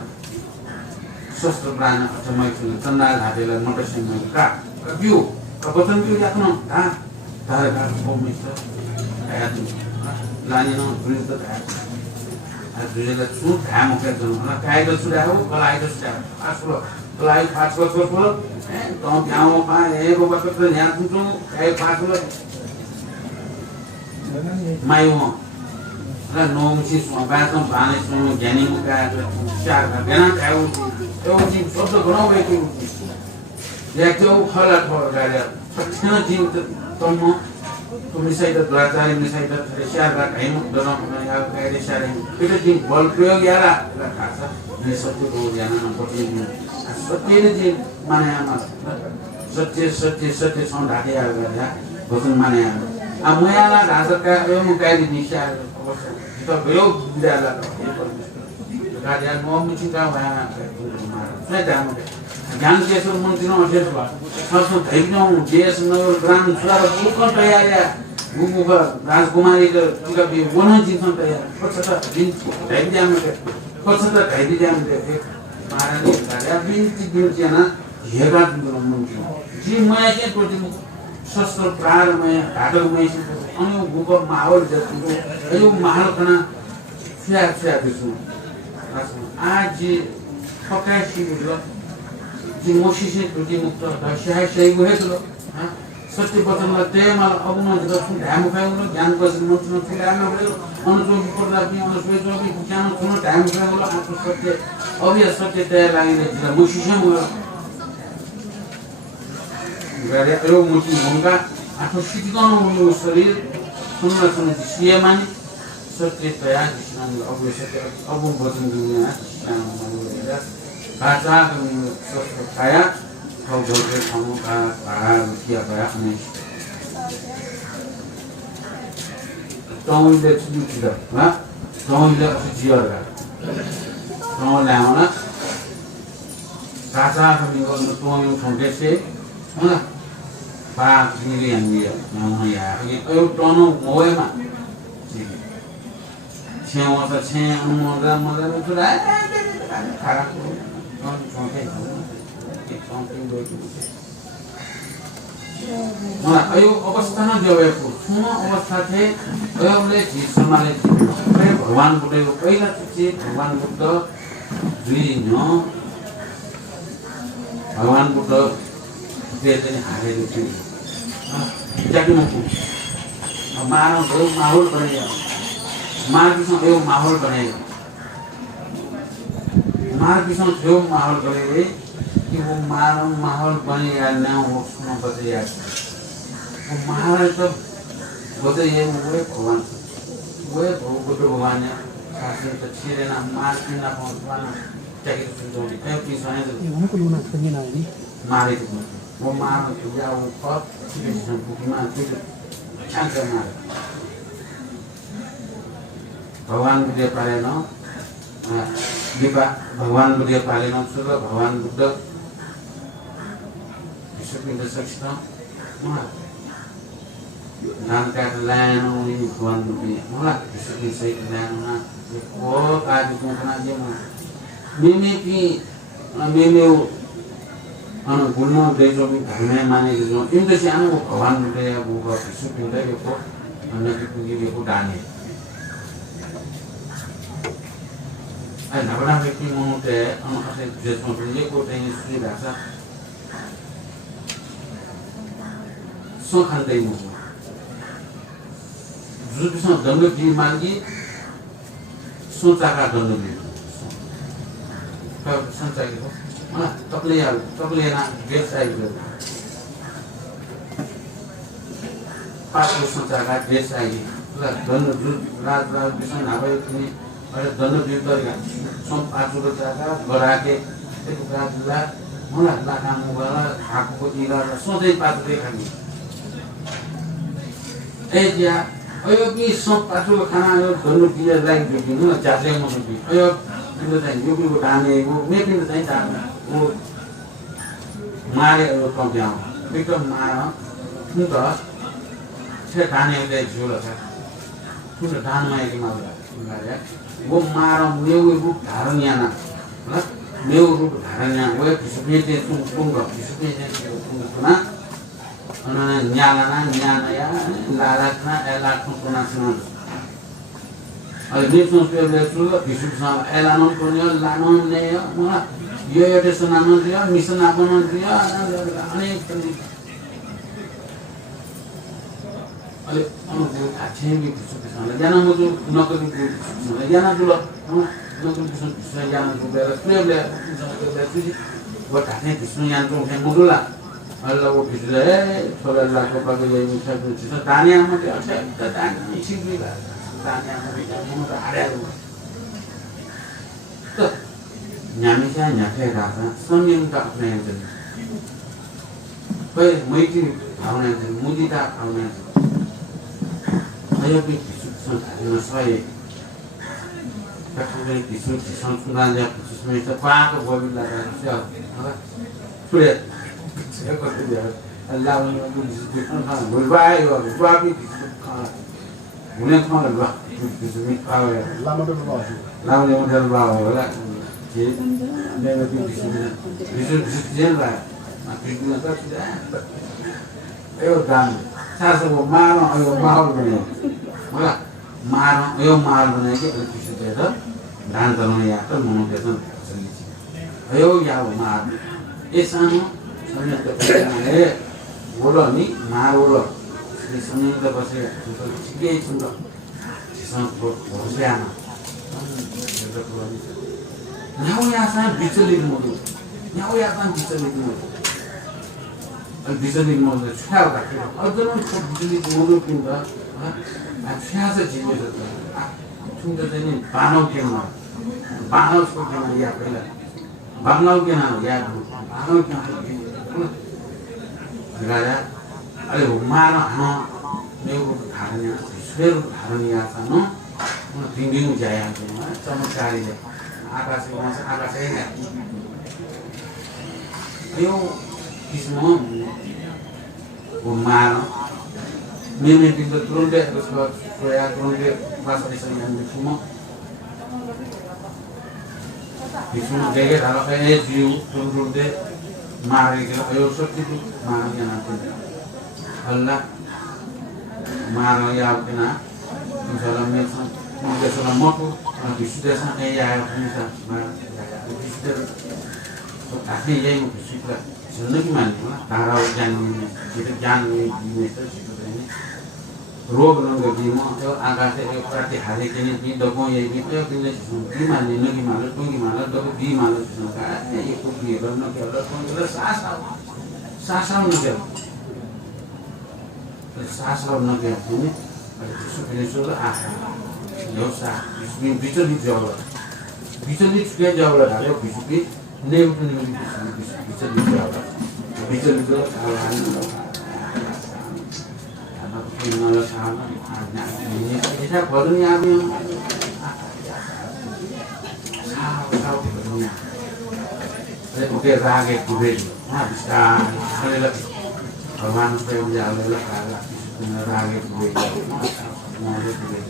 Sostra Prana Achamai Tanda Hadela Motashin Ka View Kapotan View Yakno Tara Pomista Ayatu Lanino Brista Adrila Su Hamokaton Kaida Sudaho Kalai Aslo Kalai Pasco and Tom Yamo Ego Bakatan Yakutu Kai Pasco Mayo Lah nom si semua bahasa bahasa semua jadi muka cara kerana kau sih sobat orang itu ya kau halat orang macam ni kamu misalnya belajar misalnya cara kamu dalam yang kayak cara itu sih bol proyek ya lah kasa ini satu dua jangan nampak ini seperti ini sih mana yang mas seperti sonda dia ya bukan mana yang amnya lah dasar kayak muka ini nisha kita belum tidak ada kerajaan mau mencinta orang saya dah jangan dia suruh mencinta orang siapa harus tahu dia semua orang suara bukan payah ya bukan Rajkumar itu juga bi bukan cinta payah kota tahu dia mereka kota tahu dia mereka mana ni kerajaan binti anak hebat untuk mencinta jadi macam tu sosok perar macam ada macam Ani bukan mahal jadi itu mahal karena siap itu. Aji pakai sih juga. Di musisi itu di mukta, dah saya itu loh. सत्य वचनलाई तेमाल अगुन जति ध्यान खाउनु ज्ञान बसिन मन्त्र फिरामा भयो अनुजोगी प्रदापी अनुस्वेजोगी ज्ञान छुन ध्यान खाउनु आत्म सत्य अभिय सत्य तयार लागिने जिल्ला मुसिसम गरे यो मुसी भूमिका आत्म सिद्धिकन हुनु शरीर सुन्न सियमानि सत्य तयार कृष्ण अभिय सत्य अगु वचन दुनिया कृष्ण काचा सत्य काया kau boleh kamu para rupiah banyak nih. Tahun ini sudah tidak, nah tahun ini sudah jiar kan. Tahun lalu na, kaca kami kalau tahun yang sampai sih, mana, pak ini yang dia, nama ya, ini ayo tahun mau mah, cewek atau cewek muda itu lah, karak tu, tahun sampai मलाई यो अवस्थामा जबको ठुलो अवस्था थिए अयोले जीवसमाले भगवान बुद्धको पहिला चाहिँ भगवान बुद्ध दुई न भगवान बुद्ध चाहिँ हारेको थियो जाकिनको मानव माहौल बनायो मार्गसँग यो माहौल बनायो मार्गसँग थियो माहौल गरे कि वो माहौल बने या ना वो सुनो बते यार वो माहौल तो बते ये वो भगवान है शासन तो छीरे ना मार के ना पहुंचवाना चाहिए तो जोड़ी क्या पिसाने तो ये उनको लूना कहीं ना नहीं मारे तो वो मार तो या वो कब चीज़ हम बुकिमान तो चांस मारे भगवान बुद्धे पाले ना दीपा भगवान बुद्धे पाले ना सुबह भगवान Buddha Seperti sesuatu, malah nanti lain orang ini tuan bukti, malah seperti saya lain orang, oh kali itu kena aja mah, mimi anu guna dejo mi karena mana dejo, ini sih anu kawan bukti ya buka seperti itu ya kok, anu itu dia kok dani. Nah, orang itu mau teh, anu kasih jenis dia kok teh ini rasa. So khandai mu जुट बिसो दण्ड the मागी सोचाका दण्ड the त संचाइ हो तपले ना guess आइगयो पासो सोचाका guess आइगयो ल दण्ड जुट रात बिसो नभए पनि अरे दण्ड दिउँदरका सम पासो चाका गराके त्यो रातला मलाई लाका मुगला हाकको इला सोझै पासो देखानी एजिया अयो कि सब पाछो खाना यो धनु दिए लाइन दिनु न जासे म दिनु अयो यो चाहिँ यो को डाने को मेकिन चाहिँ डाने वो मारे अयो कम्प्याउ एकदम मार नि त छे डाने ले जुल छ कुन डानमा एक मारे वो मार मेउ रूप धारण याना ल मेउ रूप धारण याना वो पिसुपेते तुम पिसुपेते तुम Ana nyana ya lalatna elatun kunasna. Al nipson spebetu bisu sama elanon kunyo lanon ne mula yo de sunanon dia mission aponon dia ane ale anu achemi bisu sama jana muju nokoli bisu jana dulu nokoli bisu jana dulu speble bisu buat ane bisu yang tu yang mudula Allah वो पिछले थोड़ा लाख रुपए के लिए मुझे कुछ तो ताने हम मुझे अच्छा तो ताने ठीक भी बात ताने हम मुझे मुझे आड़े हो तो न्यामी से न्याके राजा सोनियम का अपने हैं कोई मुझे भावना है मुझे का भावना है अयो भी किसी नस्वाई कभी किसी संस्कृत या किसी से पाक वो भी लगा है क्या फिर saya kata dia, Allah menunggu di situ kan, berbaik juga, berbaik mulai kemana dua, di situ kau ya, lama tu berbaik, lah, jadi dia lebih di situ jelah, tapi dia tak tidak, ayo dan, saya sebut mahal punya, malah mahal punya itu di situ ada, dan kalau ya tu menunggu itu, ayo ya mahal, esano. Soalnya kebetulan 오러 니 마오러 성령도 것이 지게 있습니다. 지성도 보세요. 그래서 그러니 냐오야산 비틀리는 모두 냐오야산 비틀리는 모두 비틀리는 모두 최하다. 어떤 비틀리는 모두 낀다. 최하서 지내서 충전되는 반옥경만 반옥경만 이야기를 반옥경만 이야기 반옥경만 그래야 아유 마나 하나 내고 다르냐 스웨로 다르냐 사는 빙빙 자야 되나 चमत्कारिले आकाशै यो किसिम मार मेमे दिन तुरुन्तै त्यसको प्रयास तुरुन्तै वास्तविक हामीले छुम किसिम देखे धारा ए जिउ तुरुन्तै मारेको यो सबै मार्ने नाते हल्ला मार यावना inshallah mesmo dessa na moto na visita essa é a coisa mas visita aqui é uma visita se não que mano para o jangan minister situ ini rob nang gimo yo agak saya perhati hari ini di dogo ya gitu ya kini gimana nih gimana dogo gimana sih kan ya itu biar nang kalau kalau sasau nang ini Itu dosa. Bisa dijawab. Bisa dijawab ada bisa bisa dijawab. Bisa dijawab karena pengenalan sama anak ini kita barunya apa yang tahu barunya. Oke raga kubel. Nah bisa sekali lagi. Kalau saya menjalan lah raga kubel. Mulai kubel.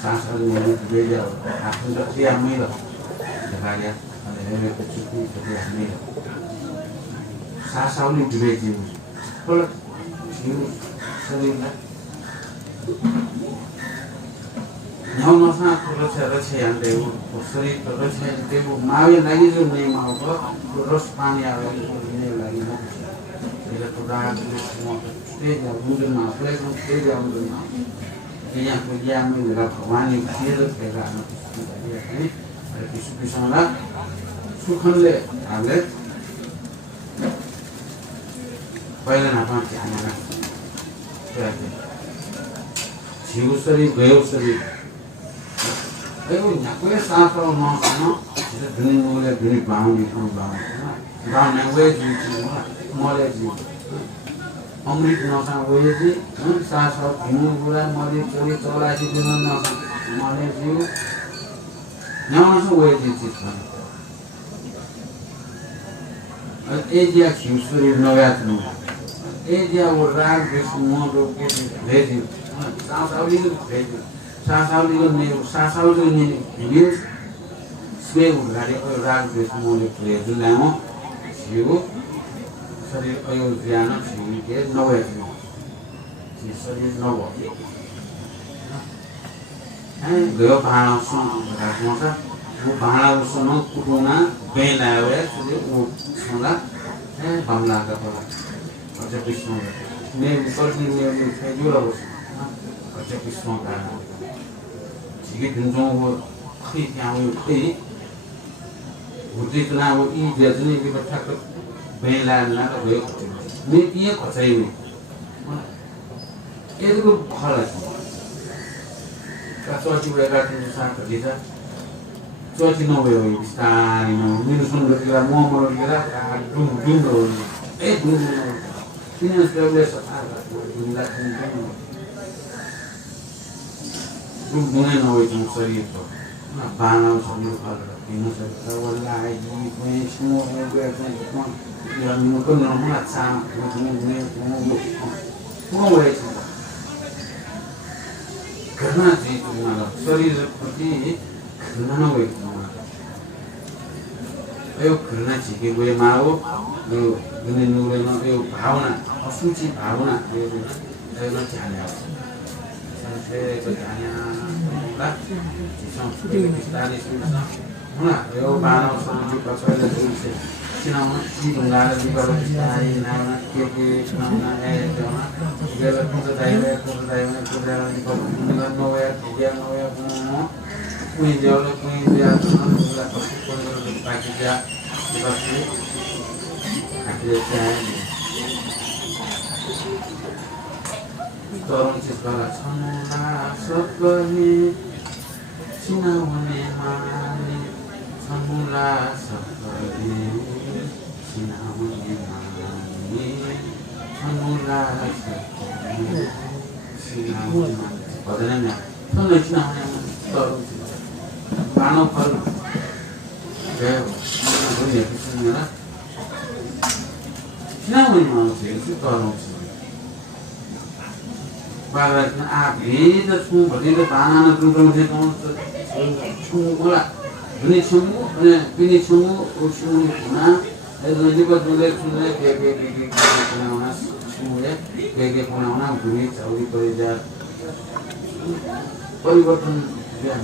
Sasal mulai kubel. Aku tak siap milo. Raga ada kecil kubel milo. Sasal ni kubel jiu. Kalau jiu sering lah. Nyawa masa terus yang dewu, sering terus yang dewu. Mau yang lagi tu ni mau apa? Terus pani ada ini lagi mau. Jadi sudah semua stage yang mungkin mau, stage yang mungkin mau. Ini yang kerja ni dalam kawan yang kecil kerja anak ini. Ada kisah lah. Sukan le, ada. Baiklah apa yang anda kerja. Jiu seri, gaya seri. Ayo nyakwe sasal mau sama, kita dunia mulai dunia bangun di bangun. Bangun yang wajib itu, mulai jiu. Amrit nasa wajib, sasal bingung bulan mulai curi cola di dunia nasa, mulai jiu. Nyawa nasa wajib itu. Dia jiu seri noyat nu. Dia orang bersemua doa wajib. Sasal itu wajib. Sasal itu ni ini sebab dari orang bersemua itu lama siu seri ayu ziana siu ke nawat si seri nawat gaya bahasa bahasa bahasa no kuruna bela we seri sula bangla ka pala aja pismo ne usorni ne fejura bos aja pismo ka 이게 등종으로 크게 하고 크게 우리도 나고 이 대전에 이거 탁 배란나가 왜 이게 거쳐요. 얘도 팔아지. 가서 집에 가서 사거리다. 저기 노래요. 비슷하니 우리는 손들이라 몸으로 이라 둥둥으로 둥둥으로 그냥 스트레스 받아. 우리가 둥둥 Bunga nawa itong sarito. Banaw sa mga kalera. Pinasarita wala ay hindi semua yang gue akan yang mungkin nama sama semua itu. Karena itu malah sarito seperti karena nawa itu malah. Ayo karena jika gue mau, ayo gini nure no ayo bahuna, asuci bahuna, ayo nanti hanya. Saya bertanya, lah, jika kita di sana, mana? Yo, mana usah juga saya dari sini. Sinauna Sidungara di Baru Kistai Nauna Kiki Nauna Jona Bela Kuta Daiwa di Baru Dengan Noya Tiga Noya Kumo Kui Jauh Kui Dia Tuhan Bila Pasti Kui Bila Pasti Dia Pasti Akhirnya saya Tolong Cisbala Samula Sabani Sinaune Mani Samula Sabani Sinaune Mani Samula Sabani Sinaune Mani Padanya Tolong Sinaune Mani Tolong Pano Palu Beo Dunia Kisah Sinaune Mani Tolong Barat na abi da su bari da bana na tu tu je kon su bola bini sumu o su na e do je ba dole su ne ke na na su ne ke na bini chauri kore ja परिवर्तन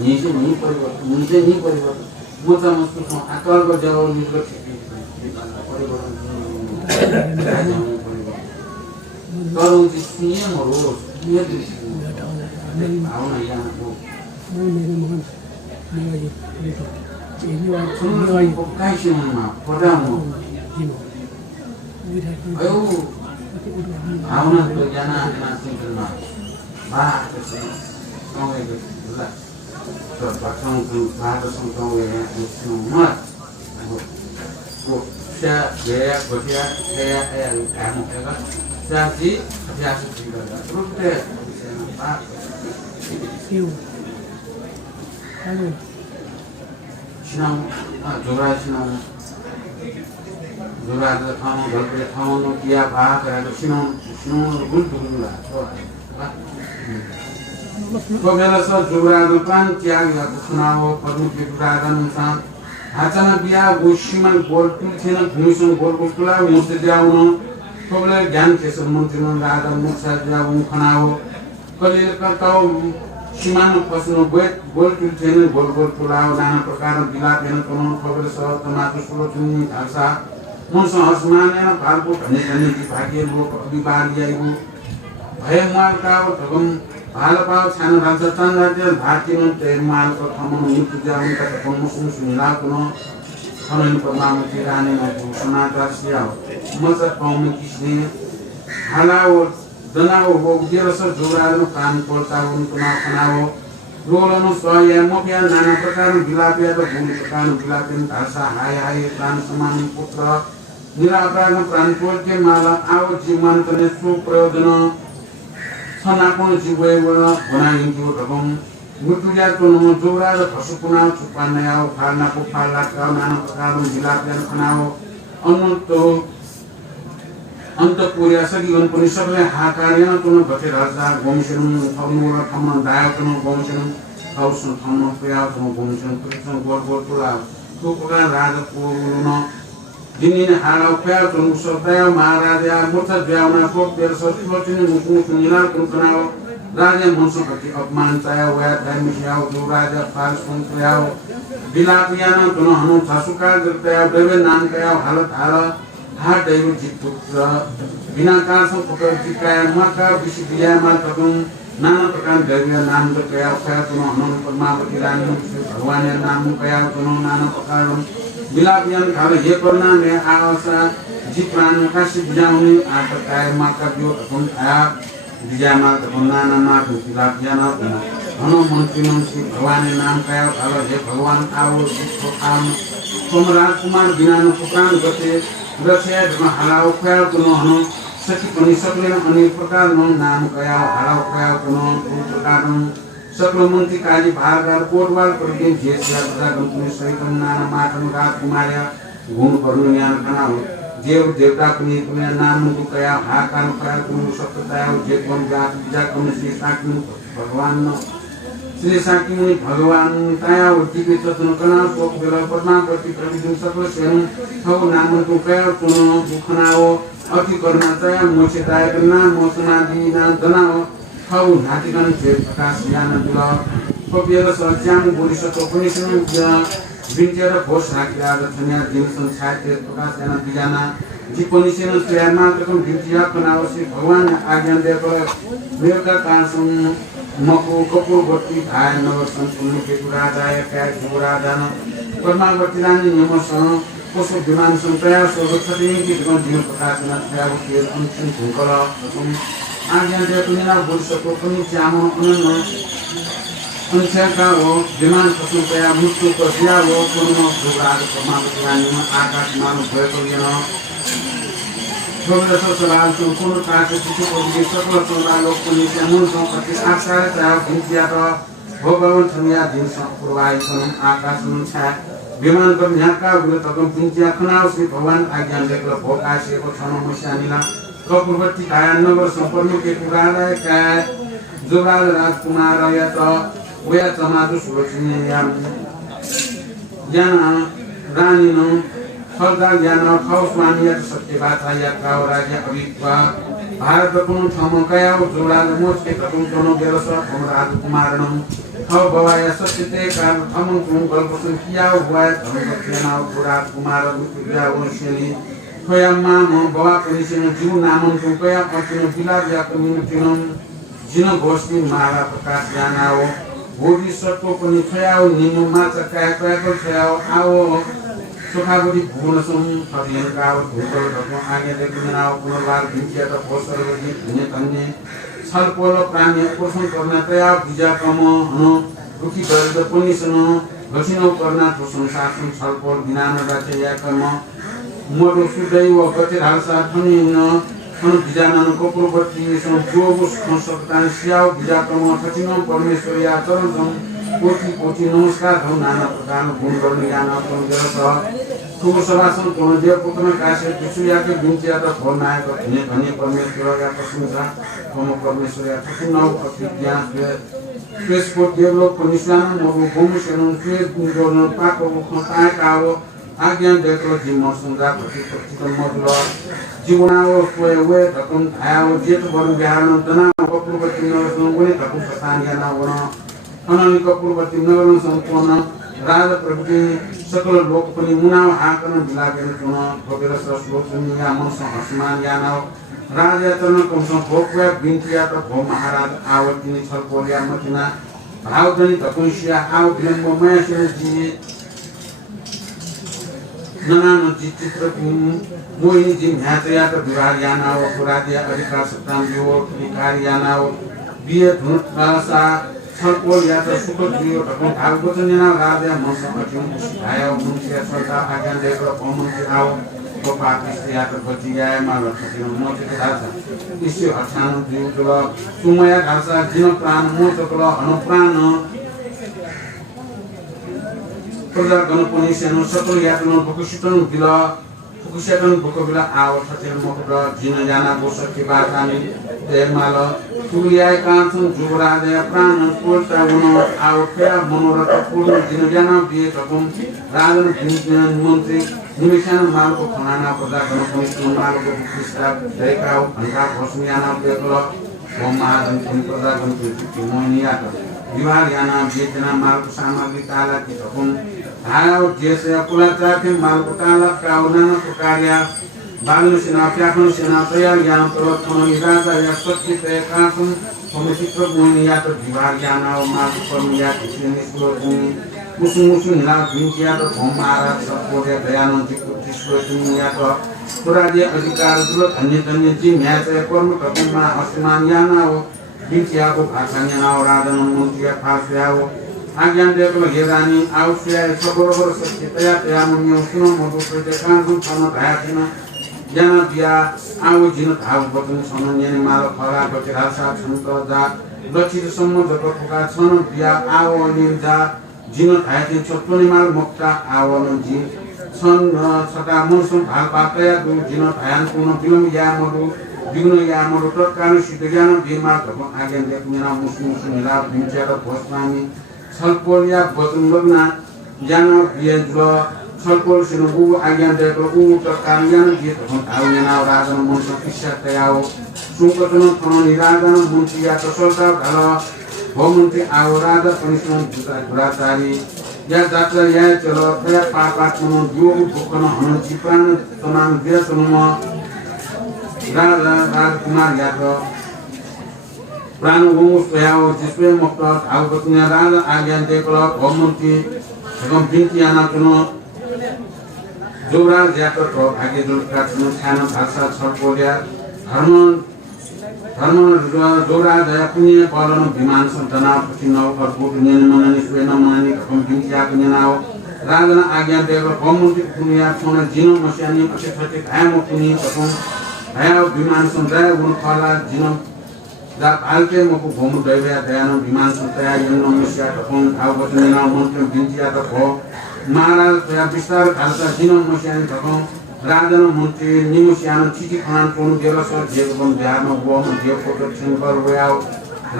निजे नहीं परिवर्तन mocha मस्तो आकार को जवाब मिलको परिवर्तन गरौँ चाहिँ सिएमहरू आउन यहाँको काहीँसम्ममा पढाउनु भयो आउन त यहाँ सेन्टरमा बाटो चाहिँ सँगैको बाटोसँग सँगै saya gaya bodia saya kamu kan jadi biasa juga terus deh nampak sinau jora sinau jora ada kamu berarti kamu dia bahas ada sinau gul lah तो मेरा सब जुबरा दुकान क्या गया सुनाओ पद्म के जुबरा नुकसान हाचना बिया गोशीमा गोल तुलछिन भूमिसँग गोलको कुला मुस्ते जाउन सबले ज्ञान केसर मन्त्रीन राजा मुक्सा जाउ खनाओ कले कताउ सीमान पस्नु गोल तुलछिन गोल कुलाओ नाना प्रकार बिला पेन कनो खबर सह तमातु सुलो चुनी भाषा मनसँग हसमान न भालको धनी की भाग्य लोक विवाह ल्याइबु भयमालका धगम भालपाल छान राज्य चन्द्र भारतीय तेरमालको थमन मृत्यु जाउनका कमसुम सुनिला कुनो थमन पद्मावती रानी घोषणा दर्शिया मजा पाउने किसने हालाओ दनाओ हो गेरस जोरानो कान पर्ता उनको नाउ रोलनो सय मपिया नाना प्रकार बिलापिया र भूल प्रकार बिलापिन भाषा हाय प्राण समान पुत्र निराकार प्राण पोल्के माला आओ जीवन तने सु प्रयोजन सनापन जीवय बनाइन्थ्यो रकम मृत्युजा तोनो जोरा र खसुकुना छुपानाउ फाल्नाको फाल्लाका नाना प्रकारको जिलापियन खनाओ अन्तपुर्या सगिवन पनि सबले हाकार्यन तोनो गथे राजा गोमसेन थौनु र थमन दायकन गोमसेन थौसन थमन प्रया तोनो गोमसेन कृष्ण गोल पुला तो प्रकार राजा कोलुन दिनिने हालाउ प्या तोनो सदाय महाराजा मोर्चा ब्याउना को पेर सत्वचिन मुकु निला कुनाओ राजा मनसुपति अपमान चाया वया धर्मियाओ जो राजा फाल्स कुनयाओ बिलापियाना तोनो हनु छसुका जतया बेबे नाम कया हालत हाल हाट दैव जिपुत्र बिना कारसो पुत्र जिकाया मका विशिदिया मा तगुम नाना प्रकार दैवीय नाम त कया कया तोनो हनु पद्मावती रानी भगवान नाम कया तोनो नाना प्रकार बिलापियन खाले हे करना ने आशा जिप्रान काशी बिजाउने आत काय माका बियो तगुम आया बिजामा तगुम नाना मा बिलापियन हनु मन्त्री भगवान नाम कया खाले हे भगवान आओ जितो काम सोमराज कुमार बिनानो पुकान गते रक्षा जमा हालाउ कया तोनो हनु सकी पनि सकलेन अनेक प्रकार नाम कया हालाउ कया तोनो प्रकार सकल मन्त्री काली भागार कोटवाल प्रदेश जेसिया प्रजा गम्पुने सहित नाना माटन राज कुमारया गुण पर्नु ज्ञान कनाउ देव देवता पनि नाम मुकु कया हाकार कया कुनु सत्यता जेतवन जात बिजा कुनु श्री साकिनु भगवान श्री साकिनु भगवान ताया उतिके चतुन कना सोक बेला पद्मावती प्रतिदिन सकल सेन थौ नाम मुकु कया कुनु बुखनाओ अति कर्मा तया मोचे दायक नाम मोसनादि नाम दनाओ खौ नातिकन जे प्रकाश ज्ञान दुल कपियर सज्याम बोलिसको पनि सुन Vintiara bos rakyat dunia diusun sahaja tugas yang bijana jiponi seno selama terkum vintia kenawasi Bhagwan agian dewa mereka kansung maku kopur boti dhaya nawasan punu ketura jaya kaya jura dana perma boti lani nyamasana koso biman sumpaya sodo tadi kita jiwa perkasana kaya boti uncin bungkala agian dewa tunina bolsoko puni jamu unana Unsaka wo biman sumpaya mutu kosia wo punu jura perma boti lani akas manu berkoliano Sobre social tu punu kaje situ bagi sekolo tolalo puni jamun songkati asar ta bintiara Bhagawan dunia din purwai sunum akas sunum sa biman bernyaka gula takum bintia kenal si Bhagawan agian dekla bhoka si ko sono musyanila kopurvati kayan nagar samparnu ke purana ka Jugal Rajkumar ya to wea tamadu sulochini yam jana rani no Khalda jana khausmani ya satyabata ya kau raja abikwa Bharat पुन ठमकया जुलाल मोच के कटुम कोनो गेरस हमराज कुमारनम खौ बवाया सत्यते car Thaman कुम गल्पसुन किया हुआ धमकना पुराज कुमार विद्या वंशली खोयामा म बवा पुलिसिन जीव नामन कुकया पतिन बिला या कम्युनिटिनम जिन गोष्ठी माला प्रकाश जानाओ भोगी सत्व पनि खयाउ निमु माचा काय काय खयाउ आओ सुखाबुदी भुवनसुम फदियनकाव भूतल ढको आगे देखिनाव पुनर्वार भिन्चिया त पोसरगि हुने तन्ने छलपोल प्राणी पोषण गर्न तया बुझा कम हनु रुखी गरेर पनि सुनो घसिनौ कर्ना तो संसार छलपोल बिनान राचे या कर्म मोडो सुदै व गते हालसा थनि न थन बिजानन कोपुरवती सं जोबुस संसक्तान सियाउ बिजा कम थचिनौ परमेश्वर या चरण कोटि कोटि नमस्कार हौ नाना प्रकार गुण गर्ने ज्ञान अपनगरस ठुलो सभासन कोणदेव पुत्र काशे पिछुयाके बिन्चिया त भनायक धन्य धन्य परमेश्वर या प्रशंसा कोम परमेश्वर या ठुनौ प्रतिज्ञा त्यसको देवलोक निशान मगु भूमिसन फेर गुण पाको खताय काओ आज्ञा देखलो जिमो संजा प्रतिपत्ति मधुर जीवनाओ कोए वे तकम आयो जेत बरु बिहान तना कपुरवती नरसं वे तकम प्रस्थान ज्ञान वन अननि कपुरवती नगर सम्पूर्ण राजा प्रभुति सकल लोक पनि मुनाव आकन बिलागेर चुन भोगेर श्लोक दुनिया मनस हसमान ज्ञानव राजा तन कमस भोगवा बिन्तिया त भो महाराज आवतिनि छलपोलिया मतिना भावदनि तपस्या आव विलम्ब मयसे जी ननान चित्र मोहिनी जी न्यातया त विवाह ज्ञानव पुरादिया अधिकार सत्तान यो अधिकार ज्ञानव बिए धुनसा छलपोल या त सुखद दियो ढको भागवत नेना राजा मसँग जुन आयो मुनिया सदा आज्ञा देकर पमन्ति आओ को पाकिस या त बचिया माल खतिन मोते राजा इस्य अछान दियो जब सुमया घासा जिन प्राण मोत कल अनुप्राण प्रजा गण पनि सेनो सकल यातन भकुसितन बिला फुकुसेतन भुकबिला आओ थतेर मोकड जिन जाना बोसके बातानी देमाल तुलिया कान्छन जुरादे प्राण पोल्टा उन आओ फेया मनोरथ पूर्ण जिन जाना बिए तकुम राजन भिन्न मन्त्री निमिषान मालको खनाना प्रजा गण पनि मालको पुस्ता देखाउ भन्दा भस्मियाना बेकल महाजन पनि प्रजा गण पनि मोनिया त विवाह याना बेचना मालको सामग्री ताला कि तकुम हाउ जेसे कुलाचा के मालको ताला काउना कार्य बालनु सेना प्याखनु सेना तयार ज्ञान प्रवचन राजा या सत्य ते कासुम समचित्र गुणी या तो विवाह ज्ञान और मालको कर्म या किसी निष्ठुर गुणी मुसु निला भिन्चिया तो भम महाराज सपोरे दयानन्द कुटिश्वर गुणी या तो पुराजे अधिकार दुल धन्य धन्य जी न्याय कर्म कर्ममा असमान ज्ञान हो भिन्चिया को भाषा ज्ञान और राजन मन्त्रिया फासया हो आज्ञान देखलो हेरानी आउसिया सबरोबर सत्यतया तया मुन्यो सुनो मधु प्रदेकान गुण छन भायाथिन ज्ञान बिया आउ जिन भाव बतन छन नेने माल फला बचे रासा छन्त जा लचित सम्म जप फुका छन बिया आउ निजा जिन भायाथिन चत्वनि माल मुक्ता आउ नजी छन छटा मौसम भाल पातया गु जिन भायान कुन बिलम या मधु विघ्न या मधु तत्काल सिद्ध ज्ञान बिमा तब आज्ञान देखमेना मुसु मिला भिन्चेर भस्मानी छलपोलिया बचन लग्ना ज्ञान बियज्व छलपोल सिनुबु आज्ञा देको उ त कार्यान गीत हम आउनेना राजन मन्त्र किस्सा तयाओ सुकतन थन निराजन मन्त्री या तसलता भल भमन्त्री आउ राजा पनिसन जुता गुराचारी या जात्रा या चलो या पापात मनो जो दुखन हन जीवन तमाम दिया तनुमा राजकुमार या तो प्राण वंश याओ जिसमें मुक्त आवतन्या राज आज्ञा देखलो भगवंती एवं बिंती आना तुनो जोरा जाकर तो आगे दूर का तुनो खाना भाषा छपोलिया धर्म जोरा दया पुण्य पालन विमान संतना प्रतिनव और कोट नियन मननी स्वेन मननी कम बिंती आप निनाओ राजना आज्ञा देखलो भगवंती पुण्य सोना जिनो मशानी पछे छटे कायम पुण्य कम आया विमान संतया उन फला जिनो दा आलके मको भूमि दैवया दयानो विमान संतया यनो मस्या कम आव वचनिना मंत्र बिंतिया त भो महाराज या विस्तार खालसा जिनो मस्यानी कम राजन मन्त्री निमुस्यानो चिठी खनान कोन देलस जेगबन ध्यानो वो जे प्रोटेक्शन पर वयाव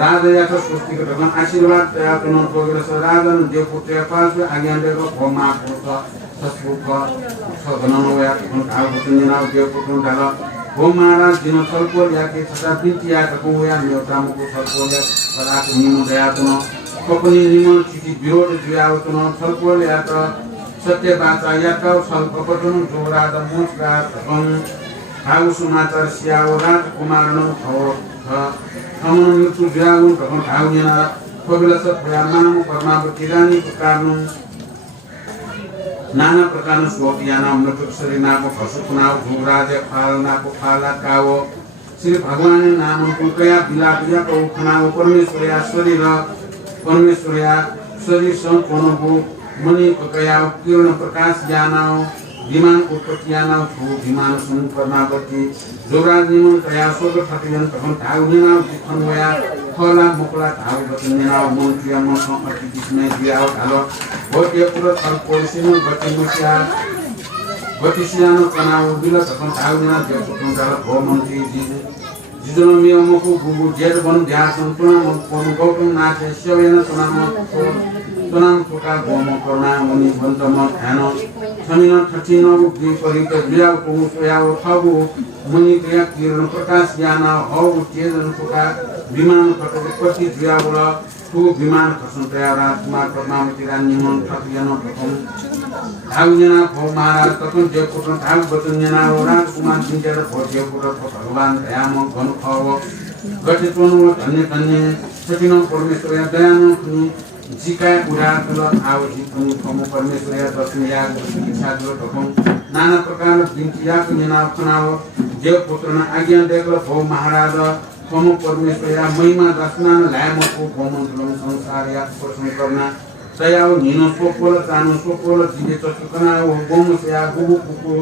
राज या त सृष्टि को भगवान आशीर्वाद तया कोन प्रोग्रेस राजन जे पुत्र पास आज्ञा देको भोमा पुत्र ससुक सगननो वया कोन आव वचनिना जे पुत्र डाल वो महाराज जिनो छलको याके छटा बिंतिया तको या न्योतामको छलको या पराको निमो दया तुनो कपनी निमो चिठी विरोध दियाव तुनो छलको या त सत्य बाचा या त छल कपटन जोरा द मुसगा तकम हाउ समाचार सियाव राज कुमारनो हो हमन मृत्यु दियाउन तकम हाउ निना कोबिला सब ब्रह्मानु परमावती रानी को कारणु नाना प्रकार श्लोक याना मृत्यु शरीरनाको फसुकुनाव जुराज फालनाको फाला कावो श्री भगवान नाम कुकया बिला बिला को खनाव परमेश्वरया शरीर संपूर्णको मणि कुकया किरण प्रकाश ज्ञानाव विमान उत्पत्ति यानाव छु विमान सुन परमावती जुराज निमन कया स्वर्ग फटियन तखन थाउ निनाव खनवया फला मुकला थाउ बतनिनाव मन्त्रिया मसो अति किस्मे दियाव थालो भोटे पुरो थल पोलिसिनो बतिसियानो कनाव बिला तखन थाउ निना देव सुन दाल भो मन्त्री जिजनो मियमको गुगु जेड बन ध्यान संतुना मन गौतम नाथे सेवेन तनाम टोका गोम करना मुनि बन्तम ध्यान समिन ठठिनो विपरीत लिया कोमुसयाव थगु मुनि क्रिया किरण प्रकाश ज्ञान हौ तेजन टोका विमान कटपति दियावला तु विमान खसन तया राजकुमार परमावती रानी मन ठकियन प्रथम धाउजना भो महाराज तकन देवपुत्र धाउ बचनजना राजकुमार जिंजेर भो देवपुत्र भगवान दयाम गनु खव गठितोनु धन्य धन्य सकिनो परमेश्वर दयानु कुनि जिका उडातल आवजी कुनि कम परमेश्वर दर्शन या इच्छा दो तकम नाना प्रकार बिंतिया कुनि ना खनाव देवपुत्र न आज्ञा देखल भो महाराज कम परमेश्वर महिमा दर्शनान लायमको भौमण्डलम संसार या प्रश्न करना तयाव निनो सोपोल तानो सोपोल दिवे चचकना हो गोमसया गुगु कुकु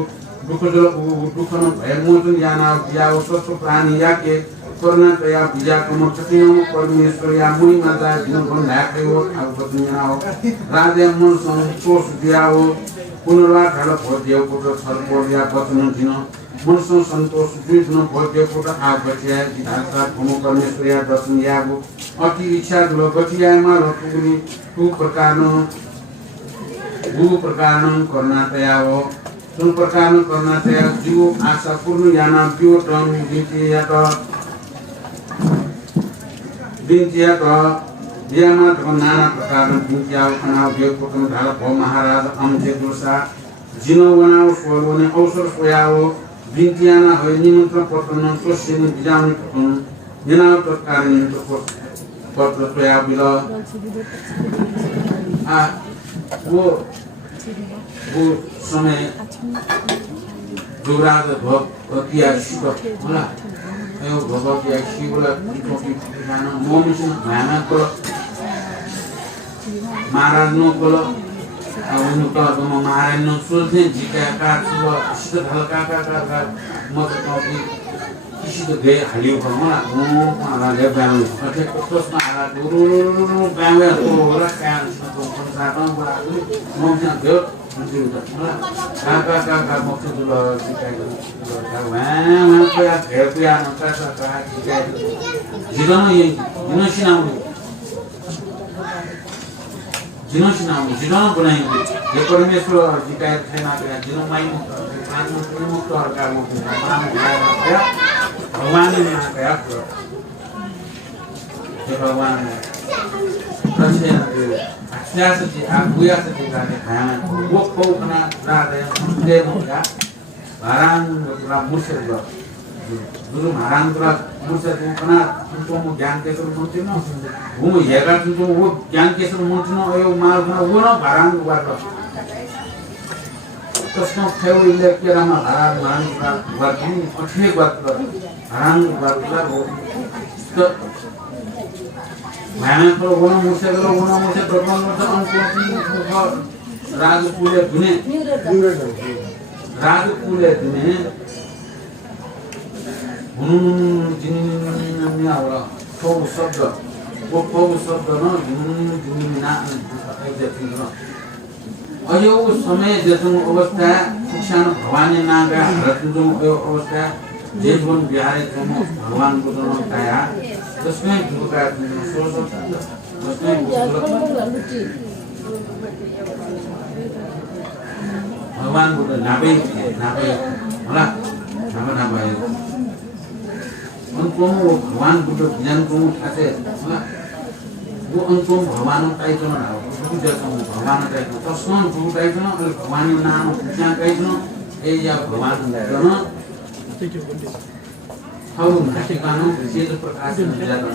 दुखजल गुगु दुखन भयमोचन याना बियाव सत्व प्राणी याके करना तया बिजा कम चतिनो परमेश्वर या महिमा दा दिनो भन लाके हो आउ बदनिया हो राजे मन संतोष दियाव पुनर्वा ढल भो देव पुत्र छलपोल या बचन दिनो मनसो संतोष दुईजन भोग्य पुत्र आवश्य जिधासा भूमि परमेश्वर या दर्शन यागो अति इच्छा दुलो गठियामा रकुनी तु प्रकारन करना तयावो सुन प्रकारन करना तया जीव आशा पूर्ण याना बियो टन बिंतिया त दियामा त नाना प्रकारन बिंतिया खना देव पुत्र ढाल भो महाराज अमजे दोसा जिनो बनाओ सोने अवसर सोयाओ बिंतियाना हो निमंत्रण पत्र न तोसिन बिजाउनी कन निना प्रकार निमंत्रण पत्र तया बिल वो समय जुराज भक्तिया शिव होला यो भक्तिया शिवला टोपी खाना मोमिसन भामाको महाराज नो कोलो उन तो म महाराज नो सोल्थे जिका का सुवा सित हल्का का मत टोपी किसी तो गए हलियो पर मला महाराज ब्याउ अथे कोसमा आला दुरु ब्याउ तो होला कान तो साता मोमिसन गयो का मक्सद जुल जिका जिनो बनाएंगे ये परमेश्वर जिका खेना गया जिनो माई मुक्त और का मुक्त भगवान ने गया भगवान Presiden siasati aguyasati kane kaya wokko kana rada demo ya barang ra musir ba dulu marang ra musir kana untuk ज्ञान के सर मुंतिनो वो येगा तुम वो ज्ञान के सर मुंतिनो यो माल ना वो ना barang वाला प्रश्न थे वो इले के रामा barang मान का वर्किंग अच्छे बात barang वाला वो तो मैंने तो वो मुझसे प्रॉब्लम होता उनको राजपूले दुने जिन्हें आवड़ा तो शब्द ना जिन्हें ना एग्जैक्टली ना और ये उस समय जैसे अवस्था शिक्षण भवानी ना गया रत्न अवस्था जेवन बिहारी भगवान को दोनों कहा उसमें भूखा उसमें भगवान को नापे होला नापे उनको वो भगवान को ज्ञान को उठाते होला वो उनको भगवान का ही तो ना हो जैसे भगवान का ही तो सुन भूखा ही तो ना भगवान नाम क्या कहीं तो ये या भगवान दोनों how nakikano sila प्रकाश में जाता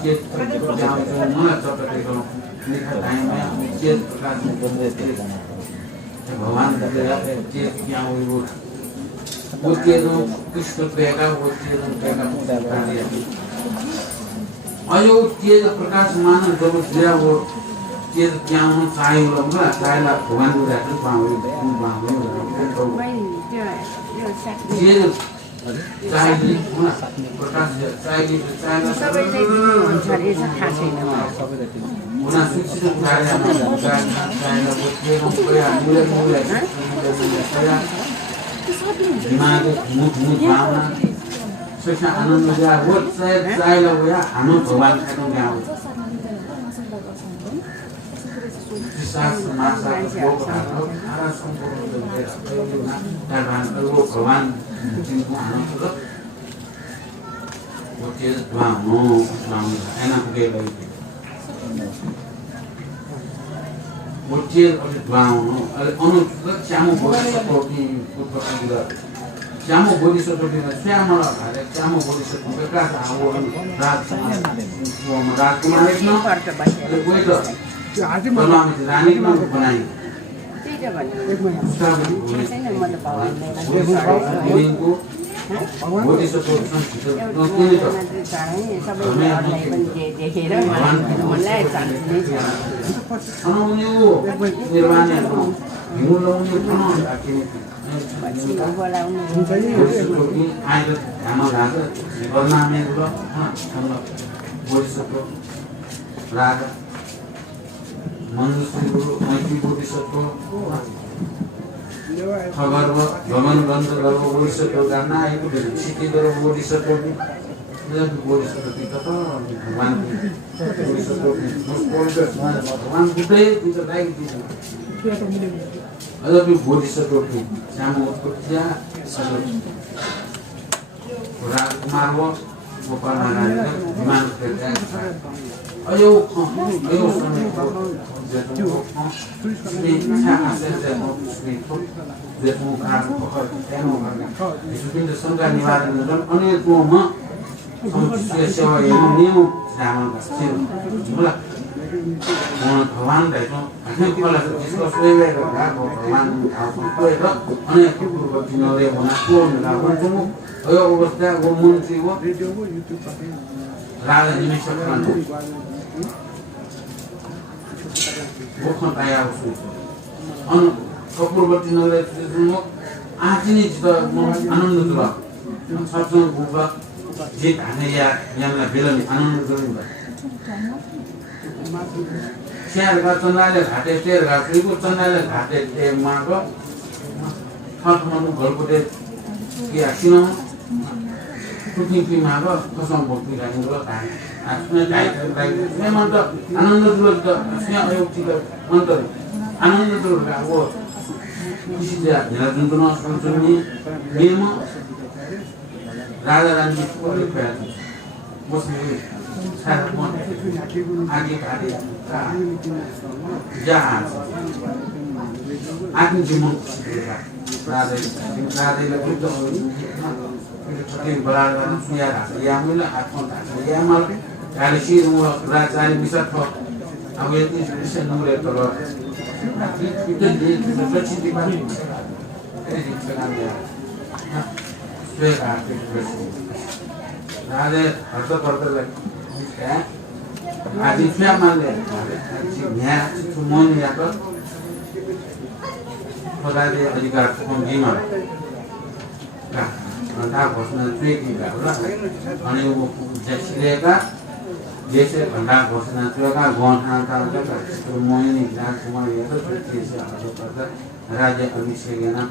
ये जहाँ जो mana चौपटे को लिखा टाइम में ये प्रकाश में बंदे थे भगवान का ये क्या हुई वो के तो कुछ तो पेगा वो के तो पेगा और जो ये प्रकाश मान जब दिया वो ये क्या हो चाहे लोग चाहे ला भगवान को रहते पावे ये चाहिए ना प्रकाश चाहिए ना शिक्षित चाहिए ना चाहिए बच्चे को क्या मूल्य दिमाग मुझ भावना शिक्षा आनंद दिया वो चाहिए लोग या हम भगवान का तो क्या हो जिसास मासा को खाना खाना संपूर्ण वो भगवान जिनको आनंद लो वो चीज़ वामो ऐना के लिए वो चीज़ अभी वामो अरे अनुच्छेद चामो बोली सपोर्टी उत्पत्ति चामो बोली सपोर्टी में चामो लगा चामो बोली सपोर्टी का वो राजकुमार एक ना अरे कोई तो बना में रानी को बनाई बोली सपोर्ट तो कोई तो हमें वो निर्माण है हिंदू लोगों ने कौन आके आए तो हमारा वरना में तो हम बोली सपोर्ट राग मनुष्य गुरु मैत्री बोली सपोर्ट खबर वो भगवान बंद करो बोली सपोर्ट करना है तो सिटी करो बोली सपोर्ट जब बोली सपोर्ट तो भगवान बोली सपोर्ट भगवान बुद्धे तो लाइक दी अगर भी बोली सपोर्ट श्याम उत्पत्तिया राजकुमार वो गोपाल महाराज विमान करते हैं अयो समय को जैसे वो क्या आसें जैसे वो कार पकड़ तेनो करना इसमें जो संगा निवारण में जब अन्य को मां समझे सेवा ये नियम श्याम का सिर बोला भगवान देखो अन्य को वाला जिसको सेवे करना भगवान आपको कोई तो अन्य को पूर्व दिनों बना कौन ना वो अयो अवस्था वो मंत्री वो राजा निमिष करना वो कौन आया उसको अन कपूरवती नगर में आज नहीं जितना आनंद दुला सबसे बुबा जीत आने या में बिलन आनंद दुला शेर का चंदाले घाटे शेर का कोई को चंदाले घाटे मार को हाथ में घर को दे क्या सीना कुकिंग की मार को कसम बोलती है इनको ताई असमें टाइट मैं मानता आनंद दुला तो असमें अयोग्य का मानता आनंद दुला वो किसी से निराजन ना सुनने नियम राजा रानी को लिखा है बस Sarapon, Agi Kadi, Jahan, Agi Jimun, Nade Lakuto, Balaran, Suyara, Yamula, Akonta, Yamal, Kalishi, Razari, Misato, Awaiting Christian Nure Tolo. Itu di seperti di mana? Ini sebenarnya. Sudah ada harta lagi. Ya. Adi siapa mana? Ya, semuanya apa? Pada dia juga penggiman. Nah, anda bosnya juga lah. Ane वो जैसे लेगा जैसे बंदा घोषणा करेगा गौंठा का तो मोहिनी जान कुमार ये तो जैसे आगे पड़ता राज्य अभिषेक है ना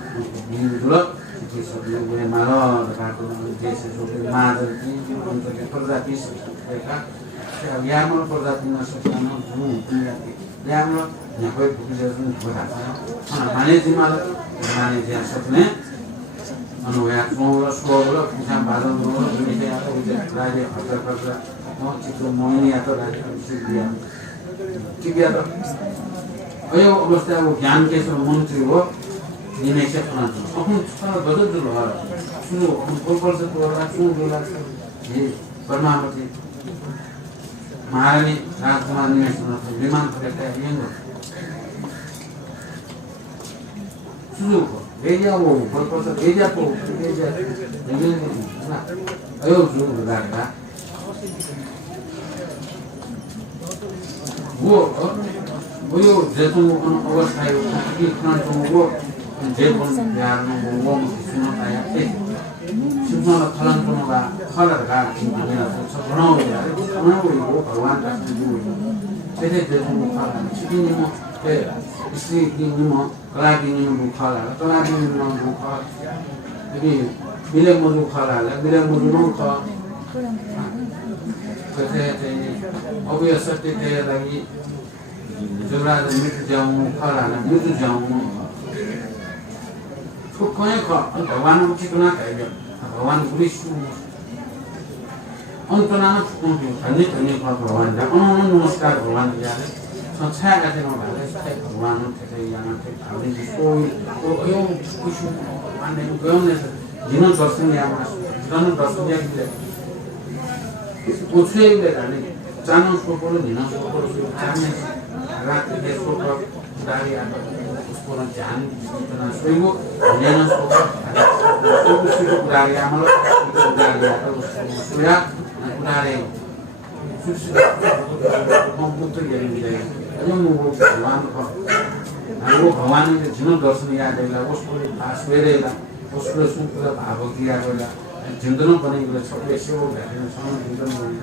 निम्नलोक कि सब लोग ये मारो लगाते हैं जैसे जो मार की उनको के प्रजाति से का अब यहाँ पर प्रजाति ना सकता ना यहाँ पर यहाँ कोई बुकिंग बताता है हाँ माने जी सकने अनुयायी सोलह सोलह कुछ बादल दोनों दुनिया या तो राज्य हज़ार हज़ार चित्र मोहिनी या तो राज्य अभिषेक दिया ठीक है तो अयो अवस्था वो ज्ञान के सब मंत्री हो जिन्हें से सुना अपन सारा बदल जो है सुनो अपन कोल से तो वाला सुन बोला ये परमावती महारानी राजकुमार ने सुना तो विमान पकड़ता है ये लोग सुनो भेजा वो कोल से भेजा ये ना अयो जो लगा वो यो जैसे वो अवस्था है कि खान तो वो जेबन यार वो सुना आया सुना खलन तो ना खलर का सब बनाओ यार वो भगवान का जो ऐसे जैसे वो खलन चिकन में के इसलिए कि वो कला की में वो खला कला की में वो खला यदि बिले मधु खला बिले मधु नो खा कहते अब ये सत्य के लगी जुबराज मिट जाऊं खला मिट जाऊं तो कोई का भगवान को कितना कहेगा भगवान कृष्ण अंतना अन्य अन्य भगवान का नमस्कार भगवान यार संसार का दिन वाले भगवान के यहाँ के अभी कोई यो कुछ माने क्यों नहीं जिन्हों दर्शन या जिन्हों दर्शन या किले कुछ ही ले जाने चारों को बोलो जिन्हों को बोलो चारने रात के सो पर दारी आता उसको ना जान इतना सोई वो जिन्हों को उसको दारी आमलो उसको दारी आता उसको सोया दारी हम पुत्र ये नहीं जाए अजून वो भगवान के जिन्हों दर्शन याद है उसको आश्चर्य है उसको सुनकर भावुक याद है जिंदनों बने गए सब ऐसे हो गए हैं सामने जिंदन बने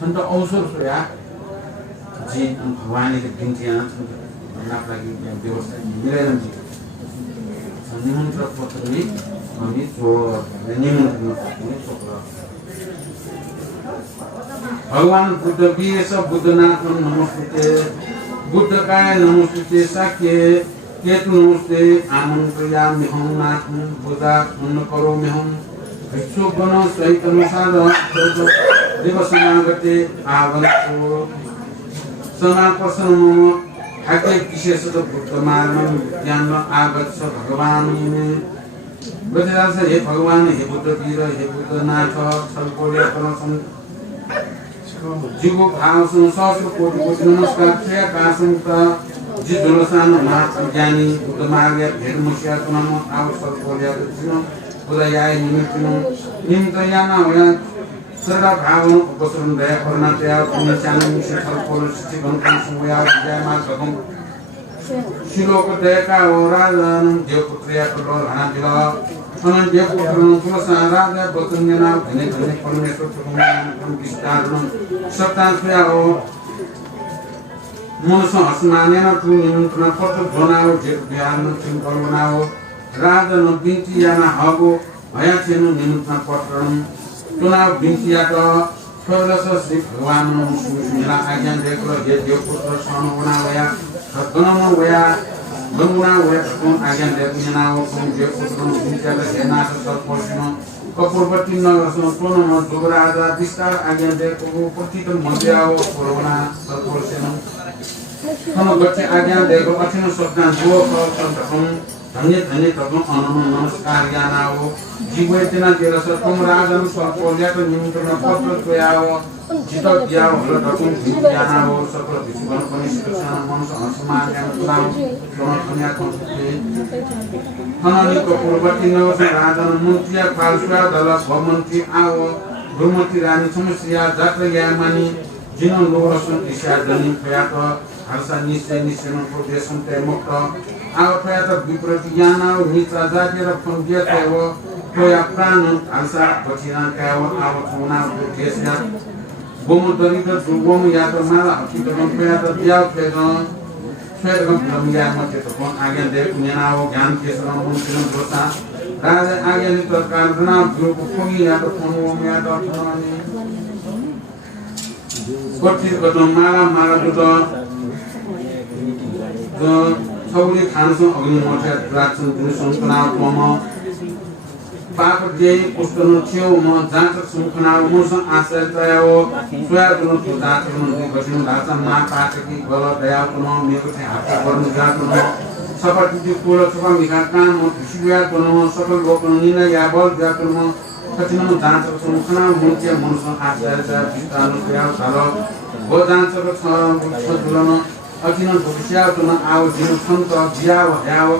संत अवसर सोया जी भगवान के दिन जी आना ना लगी व्यवस्था मिले नहीं निमंत्रण पत्र में हमें जो निमंत्रण पत्र में छोड़ा भगवान बुद्ध भी सब बुद्धनाथ नमस्ते बुद्ध काय नमस्ते साक्य केतु नमस्ते आमंत्रयामि हम नाथ बुद्धा उन्न करो में हम विश्व बनो सहित अनुसार देव समागते आवंतो समापर्शन मम आगे विशेष तो बुद्ध मार्ग ज्ञान आगत स भगवान में बता से हे भगवान हे बुद्ध वीर हे बुद्ध नाथ सर्वकोटि परम जीवो भाव सुन सहस्र कोटि नमस्कार छया कासंता जिदुलसान नाथ ज्ञानी बुद्ध मार्ग भेद मुशिया तुनम आवश्यक कोलिया जिनो उदयाय निमित्तयाना होया सर्व भावों उपसरण दया करना त्याग पुण्यचानन शिखर कोल शिखर संवया जय मां सगम शिलोक दया ओराजन देवपुत्रिया करो घना दिला अनंत देवपुत्रन कुलसाराज बतुन्यना धने धने परमेश्वर तुम विस्तारन सप्ताह हो मनुष्य हस्मानेना तू निमंत्रण पत्र बनाओ जे ध्यान तुम बनाओ राजन बिन्ती याना हगो भया छेनु निमंत्रण पत्रन चुनाव बिन्ती याका फलस श्री भगवान मेरा आज्ञा देखलो ये देवपुत्र सन बनावया सदगणम वया गंगुना वया तुम आज्ञा देखना हो तुम देवपुत्र बिन्ती याका सेना सब पोषण कपूरपट्टि नगरसँग पूर्ण दुबराजा विस्तार आज्ञा दिएको प्रतित मध्याओ कोरोना सर्पोर्सेन थन गच्छे आज्ञा दिएको कठिन सपना जो फलसन्तकम धन्य धन्य तकम अननु नमस्कार ज्ञानाओ जीवैतना तेरा सतम राजन सर्पोर्यात निमन्त्रण पत्र तयाओ जित ज्ञाओ हल तकम ज्ञानाओ सकल विश्वन पनि शिक्षा मनुष्य हसमान ज्ञान पुलाउ सोना कन्या कन्ते थननि कपूरपट्टि नगरसँग राजन मुक्तिया पालसुया दल भमन्त्री आओ गुरुमती रानी समस्या जात्रा यामानी जिन लोरसन ईशा जनि प्रयात हर्षा निश्चय निश्चय प्रदेशम ते मुक्त आओ प्रयात विप्रति याना निचा जाति र फन्दिया तेव तोया प्राण हर्षा बचिना काव आव छुना प्रदेशया बोम दरिद्र दुर्गम यात माला हकितम प्रयात दियाव तेगन स्वेदगम ब्रह्मया मते तपन आज्ञा दे कुनेनाव ज्ञान के सरम मुक्तिन दोसा राजा आज्ञा नि तरकार गुना गुरु पुगी यात फनोम यात फननि कोठी गतो माला माला दुत सबले खानसो अग्नि मठ्या राजन दुनु संकनाव पम पाप जे पुस्तन थियो म जाँच संकनाव मुस आश्रय तयाओ सोया दुनु तो जाँच न गसिन धाचा मा पाटकी गल दया कुनो मेरो चाहिँ हात गर्नु जातुनो सपति कोल छपा मिखा काम सिया कुनो सकल गोकन निना या बल जातुनो कतिन जाँच संकनाव मुख्य मुस आश्रय तया विस्तार तया साल गो जाँच छ दुलन अकिन भुक्स्या तुन आव जिन सन्त जियाव हयाव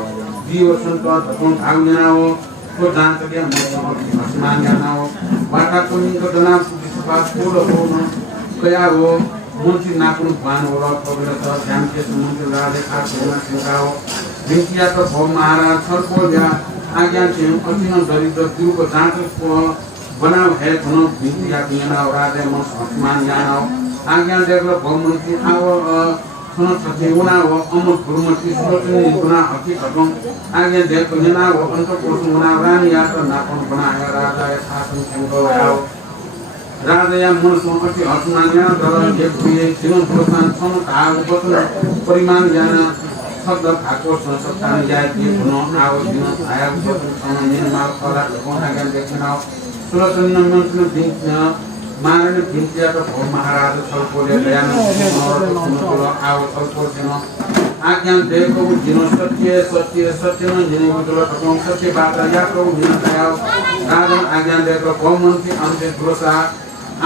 दिव सन्त तपन भागनाओ को जान्छ के म आसमान जानाओ वाटा कुनि को जना पुलिसपा पुल हो कया हो मुन्ति नाकुन भान हो र कबिला त ध्यान के समुद्र राजे खास होना सिकाओ भिकिया त भो महाराज छर्को या आज्ञा थियो अकिन दरिद्र दिउको जाँच को बनाउ है भनो भिकिया किना राजे म आसमान जानाओ आज्ञा देव भौमन्ति आव सुनो सत्य गुना वो अमर गुरुमती सुरतनी गुना हकीकतम आगे देखो जना वो अंत पुरुष गुना रानी यात्रा नापन बनाया राजा या शासन संगो आओ राजा या मनुष्य अति हसमान्य दर एक हुए जीवन प्रोत्साहन छन काग बतन परिमाण ज्ञान शब्द भाको संस्थान जाय के गुण आओ जीवन आया बतन छन निर्माण करा कोना आगे देखना सुरतनी नमन दिन मारने भिंतिया तो भो महाराज छलपोले दयान सुनो आव छलपोल आज्ञा देखो जिनो सत्य सत्य सत्य न जिने उदल तकम सत्य बात या को जिन दयाव राजन आज्ञा देखो भौमन्ति अन्ते दोसा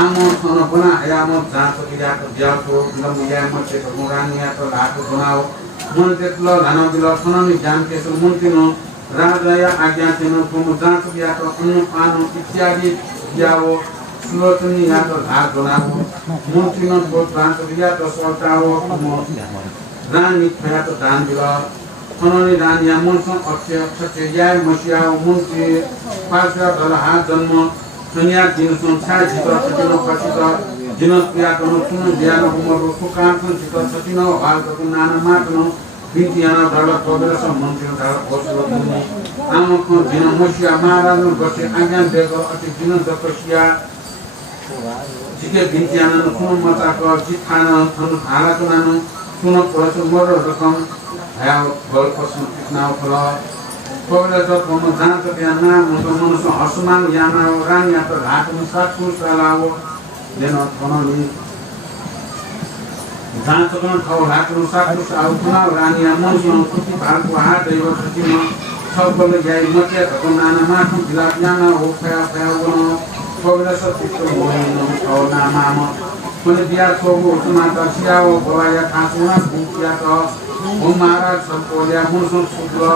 आमो सन बना आयाम जाँच किया तो ब्याको लम्या मते को मुरानिया तो लाको बनाओ मन तेतलो धन बिल सननि ज्ञान के सुमन्तिनो राजा या आज्ञा तिनो को जाँच किया तो अन्न पान इत्यादि दियाओ सुरतनी या तो भाग बनाओ मुन्ति न को जाँच किया तो सल्टाओ रानी खया तो दान बिल सननि रानी या मनस अक्षय सत्य या मसिया मुन्ति पासा दल हात जन्म सन्या दिन संसार जित सतिनो पछित दिन क्रिया कनु सुन ज्ञान उमर सुकान संचित सतिनो हाल को नाना मातनो बितियाना दल कबेर सम्मन्त्र दल ओसलो दिने आम को दिन मसिया महाराज गते आज्ञा देको अति दिन जपसिया जिके बितियाना सुन मचा को जिथान थन धारा कुनानो सुन परस मर रकम हया बल पसन नाउ फल कबेर जत म जान्छ त्यहाँ नाम मनुष्य हसमान याना रानी त घाट सातु चलाओ लेन थननि जान्छ कन ठाउँ घाट सातु आउ पुना रानी मनुष्य कुति भारको हात दैव सतिमा सबले गाई मतिया को नाना माथि जिला याना हो खया खया गन कबेर सतिको मोइन औ नाम कुन बिया सोगो माता सियाओ भवाया खासुना भूतिया त हो महाराज सबकोल्या मुसु सुद्र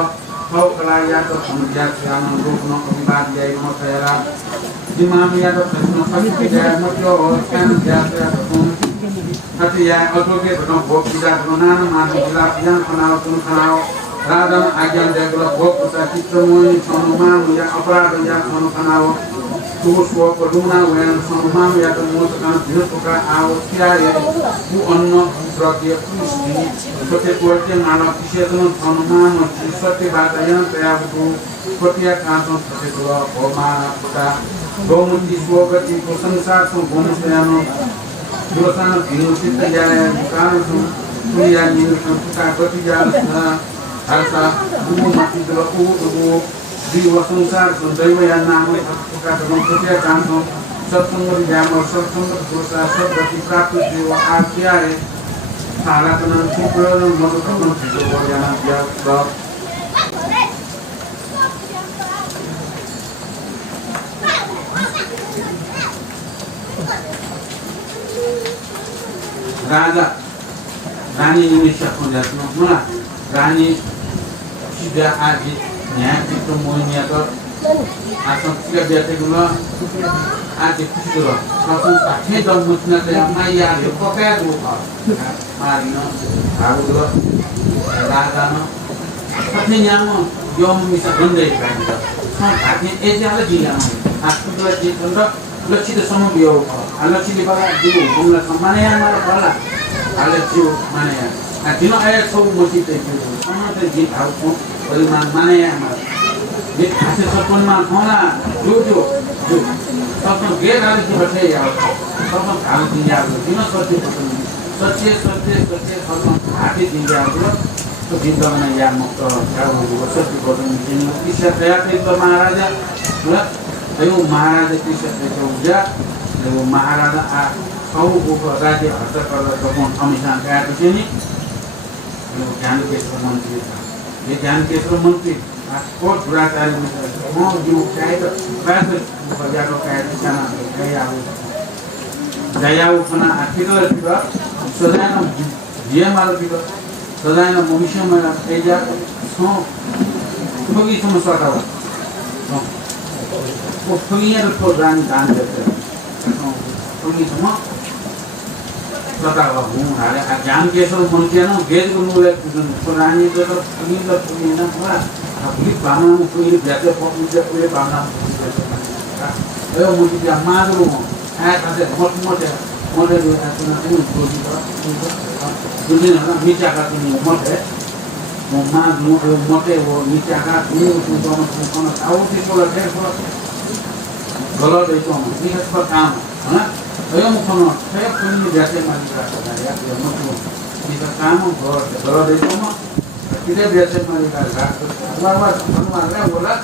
हौ कलाया तो संज्ञा ध्यान रूपनो अभिवाद याई मथयरा दिमाग या तो प्रश्न फलित जाय मत्यो ज्ञान ध्यान तो कति या अतोके तो भोग पूजा नाना मान जिला ज्ञान बनाओ तुम बनाओ राजन आज्ञा देगलो भोग पूजा चित्रमोहि सनुमान या अपराध या सनुखनाओ तू स्व पदुना वयन सनुमान या तो मोत का धिरतोका आओ क्या ये तू अन्न प्रज्ञा पुष्टि सत्य कोर्ते मानव किसेतन सनुमान सत्य बात यन तयाबु कोटिया कासो सत्य दुला भोमा पुता गोमुति स्वगति को संसार सो गोमस्यानो दोसान भिनु चित्त जाय कारण सु पुया निन संस्कार गति जाल हरसा गुमति दुला उ जीव संसार दैव या नाम प्रकार कृपया कामको सत्संग व्याम सत्संग दोषा सद्गति प्राप्त जीव आज्ञा है सारातन सुप्रद मधुकम जीव ज्ञान व्याप्त राजा रानी निमिषा खोज्नु होला रानी सिधा आदि न्यायचित्त मोहिनियाको आसंसिका व्यक्तिगुलो आदि कुरो प्रथम पाठ्य जन्मना चाहिँ माया यो पकाएको मारिन हाउरो राजामा कति न्याम यो मिसा भन्दै भन्छ हातले एजाले दिलाम आफुलाई जे भन्छ लक्षित समबियो लक्षितले बला दिउ हुकुमलाई सम्मानया मार बला आले जिउ मानया दिन आया छौ मोची चाहिँ समाते जे भावको परिमाण मानया मार ये खासे सपनमा होला जो सपन गेर आले के बठे या सपन खाल दिया दिन सत्य सत्य सपन हाते दिया तो जिन्दगीमा या मुक्त गाउँ सत्य गर्नु दिन किसा तयार तो महाराजा यो महाराजा किसा तो उजा यो महाराजा आ सबको राज्य हस्त गरेर जब कमिसन गएको थियो नि यो ज्ञानकेश्वर मन्त्री यो ज्ञानकेश्वर मन्त्री कोट दुराचार्य म यो कायद बजारको कायद साना दयाउ खाना आखिर सजायन दिएमाल बिग सजायन ममिसमा एजा सो ठोगी समस्या हो वो ठोगिया तो दान देते ठोगी सम बतावा हूं हाले ज्ञानकेश्वर मन्त्री न गेज गुनुले पुरानी तो ठोगी न होला पुलिस भावना में कोई जाते पहुंचे कोई भावना ए मुझे क्या मारो है ऐसे मोटे जो ऐसे ना नहीं बोली ना नीचे का तो नहीं मोटे वो मार मोटे वो नीचे का नहीं उसको कौन आउट इसको लगे गलत है तो ये सब काम है ना ये मुखनो है कोई जाते मालिका या मुखनो ये काम गलत है तो kita biasa mereka bawa bola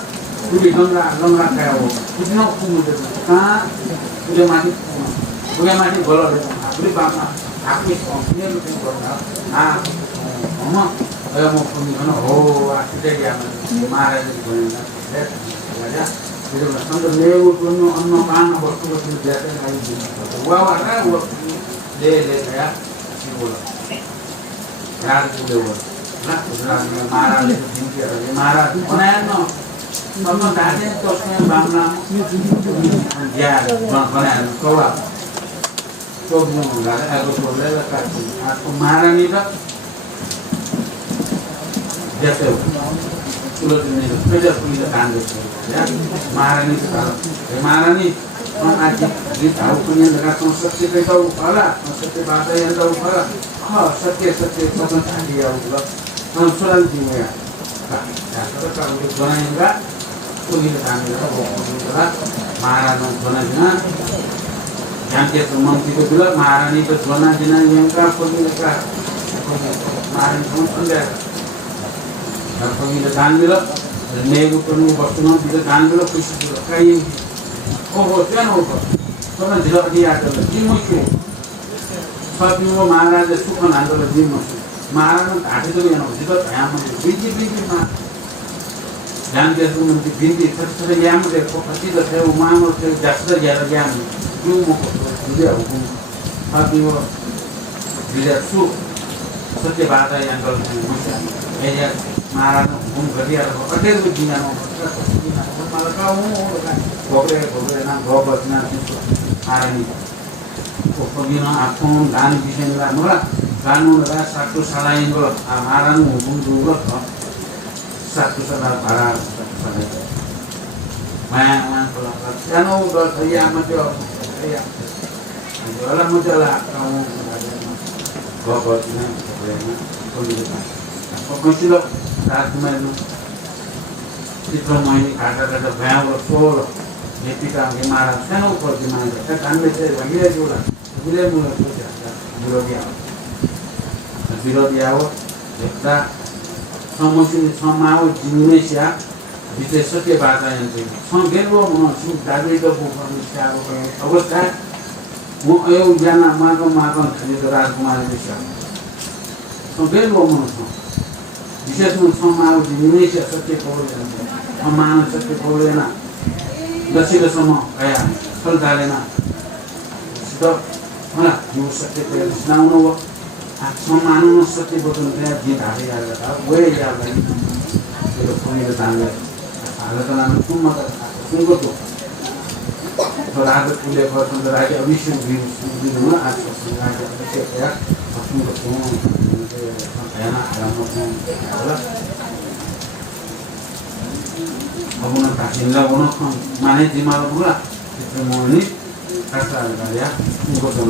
tulis longgar kayak वो कुछ ना कुछ हाँ उधर mati bola deh aku bawa aku ini lu bola हाँ mama ayam mau punya mana oh kita yang marah itu punya ya jadi macam tu lewu punya anak anak waktu itu biasa kayak gitu bawa le ya si bola यार बोलो ना मारा ले दिन के मारा बनाया ना हम दाने तो उसमें बामना यार बनाया कोवा तो मुंह लगा अगर बोले लगा आपको मारा नहीं था जैसे चलो नहीं तो फिर पुलिस कांड या मारा नहीं था मारा नहीं आज ये ताऊ पुण्य लगा तो सत्य पे तो वाला सत्य बात है ये तो वाला हाँ सत्य पसंद आ गया होगा हम सुरल जी में या तो काम जो बनाएगा तो ये काम का वो होगा महाराज बनाना जान के मंत्री को दिला महारानी को बना देना ये का कोई का महारानी को अंदर अब कोई दान मिला नेगु को वस्तु दिला दान मिला कुछ कहीं oh jangan lupa karena tidak dia ada jimusku tapi mau महाराज सुख नांदल जिमुस महाराज आटे तो yang tidak yang biji mah dan dia tuh nanti biji terus yang dia pasti dah saya umam atau jasa jalan yang itu mau dia hukum tapi mau dia suh setiap ada yang kalau jimus ya महाराज हुकुम गरिया अटे तो जिना malah kamu kan boleh na gobat na arani pokoknya aku dan bisa nggak nolak kanu nggak satu salah yang kalau amaran hukum juga satu salah para mana kalau kanu udah saya macam saya jualan macam lah kamu gobatnya pokoknya saat mana itu main kata bayang solo jadi kami marah sana ukur di mana kan bisa bagi dia juga boleh mulai kerja bilo dia kita semua di Indonesia Dice sotio bata yanti. Son gelbo mo su dabi do bu ko misya ko. Avastha mo ayo jana magon khani do rajkumar misya. Son gelbo mo so. Dice mo son ma di nimesh sotio ko yanti. Amana sotio ko yana. Dasila somo kaya sol dalena. Sido mana yo sotio ko snauna wo. Somanu sotio boton kaya di dhare yaga. We yaga. Pero phone tanga. Alasan semua tunggu tu. Kalau ada kuliah person terakhir abisin di rumah atau sengaja saya tunggu semua. Saya nak ada macam apa? Kamu nak kasih lah, kamu nak mana di mana pula? Itu mau ni kasar ya, tunggu tu.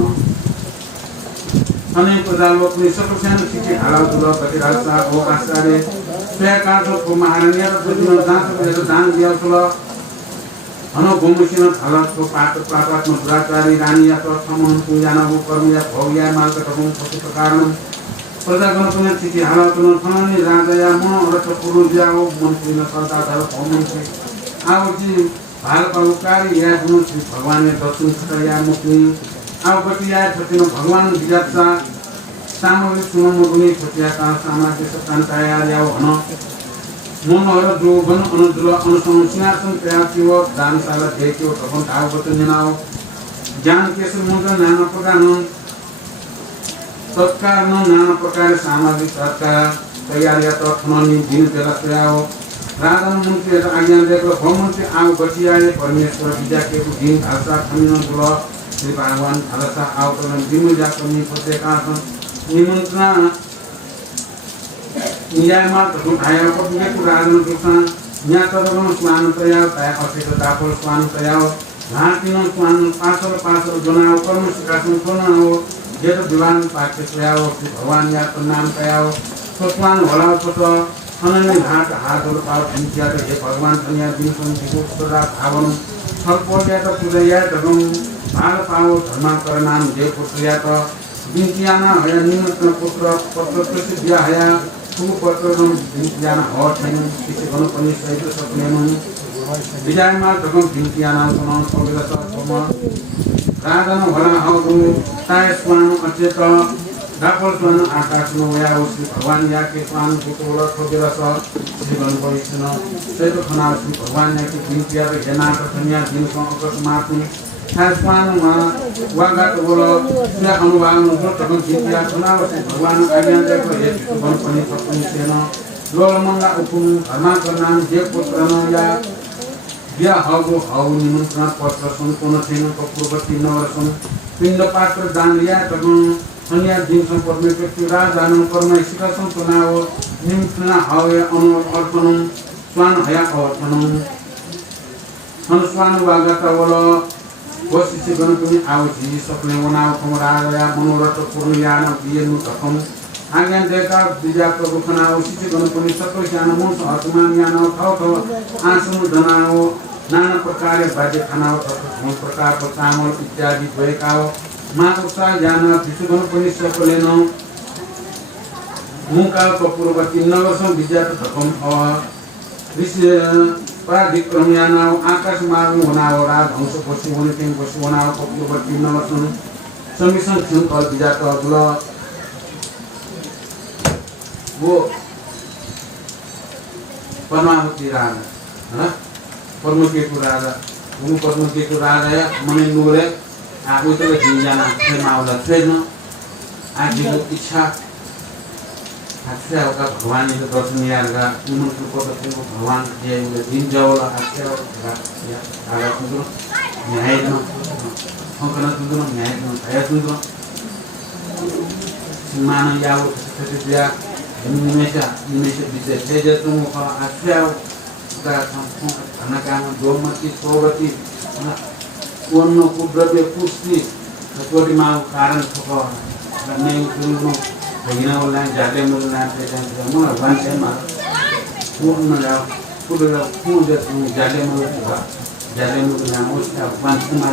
Ane pada waktu ni seperti kita halal tu lah, bagi rasa oh kasar saya kalau pemahamannya tu cuma dan dia tu lah, anu gomusian halal tu patat mudratari rani atau samun punjana bukan ya bauya mal ketemu pasti perkara. Pada kalau punya citi halal tu nafsu ni raja ya mau orang terpuru jauh mungkin kalau tak ada komunikasi. Aku ji hal palukari ya gunung si Bhagwan ya dosun sekaya mungkin. Aku bertiada seperti Bhagwan bijaksa. Sama semua murni percaya sama kesatuan kaya dia ono. Mono do ban ono dulu ono solusinya sun kaya kiwo dan salah dekio tahun tahu betul nyenau. Jangan kesul mungkin nana perkara Totkan nana perkara sama bisata kaya dia tu noni din jelas kaya. Radan mungkin ada agen deklo mungkin aku percaya permesur bijak itu din asal kami dulu di Bhagwan alasa aku dengan dimujak kami percaya निमंत्रण नियामा तो आया को भी को राजन कृष्ण न्या तो स्वान तया तया असे तो दापल स्वान तया भातिनो स्वान पासर जनाओ कर्म सिकासन कोना हो जे तो दिवान पाके तया हो भगवान या तो नाम तया हो तो स्वान होला तो अनन्य घाट हाथ और पाव भिंचिया तो हे भगवान तनिया दिन सन को सदा भावन सब पोया तो पूजया तो भाग पाव धर्म कर नाम जे पुत्रिया तो Bintiana haya निमंत्रण पुत्र पत्र प्रसिद्ध haya tu पत्र नम bintiana और ठेन किसी कोन पनि सहित सपने मन विजयमा तकम bintiana कोन सगला सम राजन भला हगु ताय स्वान अचेत दापल स्वान आकाश नो या उसी भगवान या के स्वान पुत्र सगला स जीवन परिसन सेतो खना भगवान या के bintiया रे जना कन्या दिन को अकस्मात स्वान वागा तो बोलो क्या अनुवाद जो तकन जितिया सुना वसे भगवान आज्ञा दे को ये बन पनि सपन सेन लोल मंगा उपम धर्मा करना जे पुत्र न या या हगो हौ निमंत्रण पत्र संपूर्ण छैन पूर्वती नवरसन पिण्ड पात्र दान लिया तकन अन्य दिन सम्पन्न व्यक्ति राजान कर्म शिखा संपन्न हो निमंत्रण हौ अनु अर्पण स्वान हया अर्पण स्वान वागा तो बोलो Posisi gantuni auji sopne wana kumaraga मनोरथ पूर्ण यान बियनु तकम आज्ञा देता बिजाक रुखना उसी गणपति सतो ज्ञान मोस आत्मान यान थाउ आसनु दनाओ नाना प्रकार बाजे खानाओ तथा प्रकार को चामल इत्यादि भएकाओ माउसा ज्ञान विशु गणपति सकोलेनो मुकाल पूर्वती नगरसम बिजाक तकम विशेष Pradikram yanau akas maru wanau rag hangso posi wani ting posi wanau koplo berti nawasun semisan jun kal bijato dulu वो परमावती राजा है ना परमकेतु राजा वो परमकेतु राजा है मने नूरे आगो तो जिंजाना थे मावला थे न आज जो इच्छा अच्छा होगा भगवान ने दर्शन यार का उन्होंने को तो भगवान ये दिन जाओला अच्छा होगा या आगे तुम न्याय न हम करना तुम न्याय न आया तुम मानो याव तो दिया निमेशा बिसे तेज तुम को अच्छा होगा खाना काम दोमती सोवती वन्न कुद्रव्य पुष्टि छोटी माँ कारण थोड़ा नहीं तुम Begini orang jadi mulai terjadi, mana bangsa mah, pun lah, pun jadi mulai usah bangsa mah,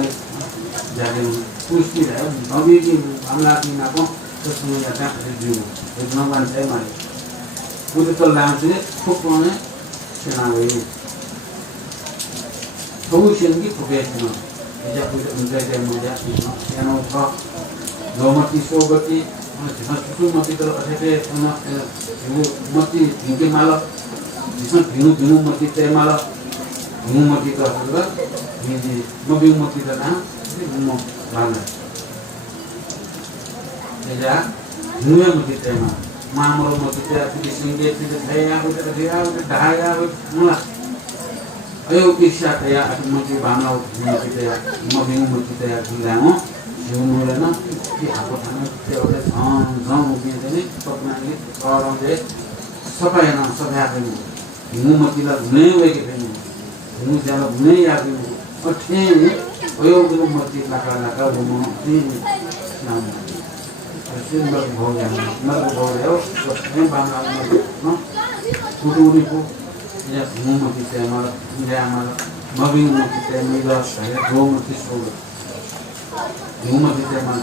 jadi pusti lah, kami ni amlat ni apa, sesuatu yang tak terjadi, itu nama bangsa mah, pun itu langsung, pukulnya, senang ini, 서울시행기 부배했지만 이제 문제에 뭐냐 이노 더 노마티 소거티 지선 수수마티들 어떻게 하나 마티 딩게 말아 지선 비누 마티 때 말아 비누 마티가 하다가 이제 노빙 마티가 나 뭐 말아 이제 비누 마티 때 말아 마음으로 마티 때 앞에 신게 때 대야하고 다야하고 몰라 ayo kisah kaya at mati banglaw kita ya mabing kita ya bilang yung mula na di ako tanong teore zong ubi ni pagna ni orang de sapaya na sapaya ni yung mati la ne we ke ni yung jala ne ya ni ote ni ayo yung mati la ka bumo ni nam asin ba ho ya na ho ya so ni banglaw no kudu ni ko ya mumati tema ya mala mabing mumati tema ila saya mumati soga mumati tema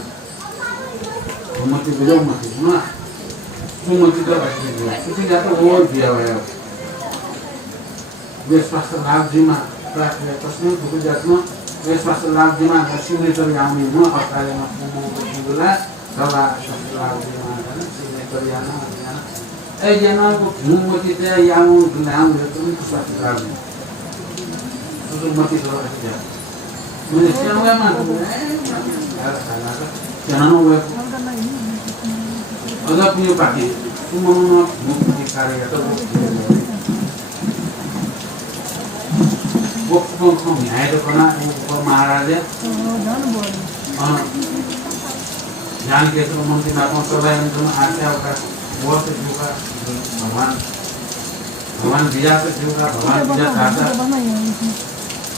mumati belo mumati na mumati da baki dia itu jatuh और दिया हुआ है way स्वास्थ्य लाभ जिमा प्राप्त है प्रश्न book जातमा वे स्वास्थ्य लाभ जिमा सिग्नेचर यामी न अकाले न मumati बोला दवा स्वास्थ्य लाभ जिमा है सिग्नेचर याना ए जना को मumati ते यामो नाम है तुम स्वास्थ्य लाभ तो मumati तो है मैंने क्या हुआ ना क्या हुआ अगर पुnya pakai तुम मनो mumati कार्य तो वो कौन न्याय तो करना ऊपर महाराज है ज्ञान के तो मumati ना कौन सब है तुम आते हो का वो से जुगा भगवान दिया से जुगा भगवान दिया खाता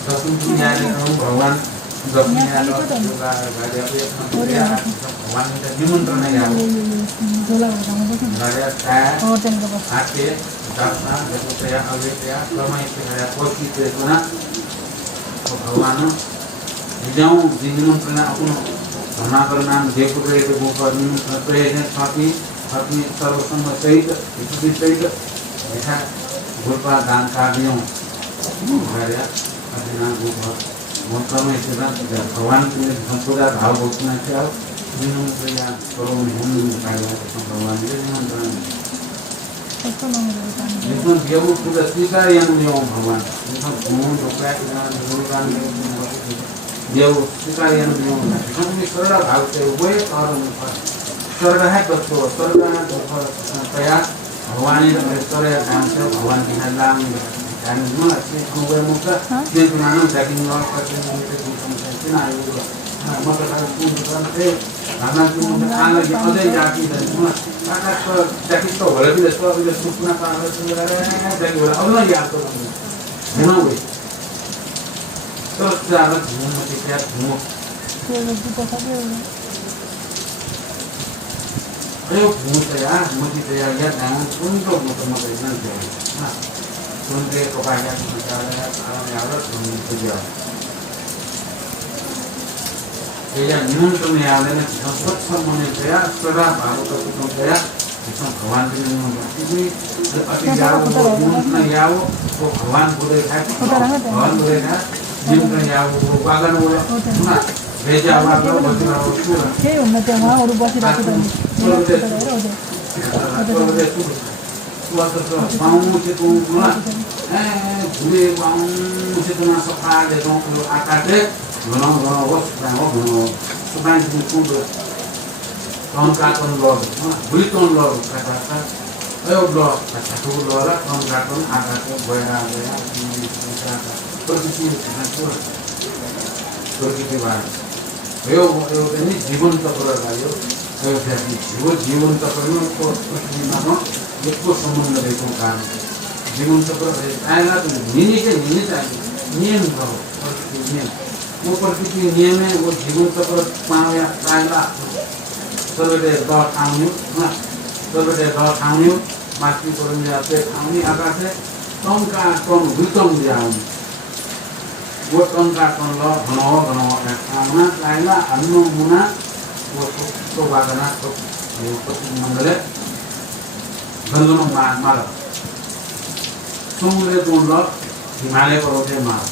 दसम की याद करूं भगवान दसम याद जुगा गाड़ी पे भगवान का निमंत्रण है यार गाड़ी का आके दर्शन देखो या अवे या समय से है कोशिश से सुना तो भगवान जाऊं निमंत्रण अपन हमारा नाम देखो तो वो पर निमंत्रण प्रेजेंट पापी अपनी सर्वसंग सहित इसी सहित ऐसा गुरुपा दान कार्यों कार्य अपने नाम गुरुपा मौका में इसे भगवान के संपूर्ण भाव भोगना चाहो जिन्होंने प्रयास करो हम कार्य भगवान के निमंत्रण जिसमें देव पूरा स्वीकार या नहीं हो भगवान जिसमें गुण दोपहर के नाम गुरुगान देव स्वीकार या नहीं हो जिसमें सरल भाव से वो और स्वर्ग है तो स्वर्ग प्रयास भगवान स्वर्ग काम से भगवान की नाम ध्यान में अच्छे हुए मुक्त दिन पुराना जगिंग और करते हैं मुझे कुछ समझते ना आयु मतलब का कुछ करते हमारा जो मुझे खान लगे अदे जाती है ना काका तो जगिंग तो बोले भी स्वर्ग भी सुपना पार से जगिंग बोला अब ना याद तो है ना वो तो ज़्यादा घूमने के क्या घूमो ayo buta ya mesti saya lihat jangan untuk motor-motor nanti nah untuk kebanyakan masalah kalau yang ada itu dia saya nimun yang ada sempat semuanya saya sudah baru ketemu saya bisa kawan dengan ini tapi jauh nimun jauh kawan boleh kawan boleh nimun jauh bagan boleh nah beja वाला बच्चा होता है के उन्नत है वहाँ और बच्चे रहते हैं पाँव से तुम ना घुरे पाँव से तुम सफा दे तो आकार दे घुना वो सुपान तुम कौन का कौन लोग भूली कौन लोग का अयो लोग का तो लोग कौन का कौन आकार को बड़ा बड़ा तो किसी तो किसी बात यो ini जीवन तत्व लगायो यो व्यक्ति वो जीवन तत्व में को मानो एक संबंध देखो काम जीवन तत्व आएगा तो निनी के निनी चाहिए नियम करो और नियम वो प्रकृति नियम है वो जीवन तत्व पाया आएगा सर्वदे दौड़ खाऊं ना सर्वदे दौड़ खाऊं मास्टर करूँ जाते खाऊं आकाश है कौन का कौन विकम जाऊं वो कौन का कौन लो घनो खाना लाइला अन्नो मुना वो तो बागना तो मंगले गंदनो मार तुमले तुम लो हिमालय पर्वत मार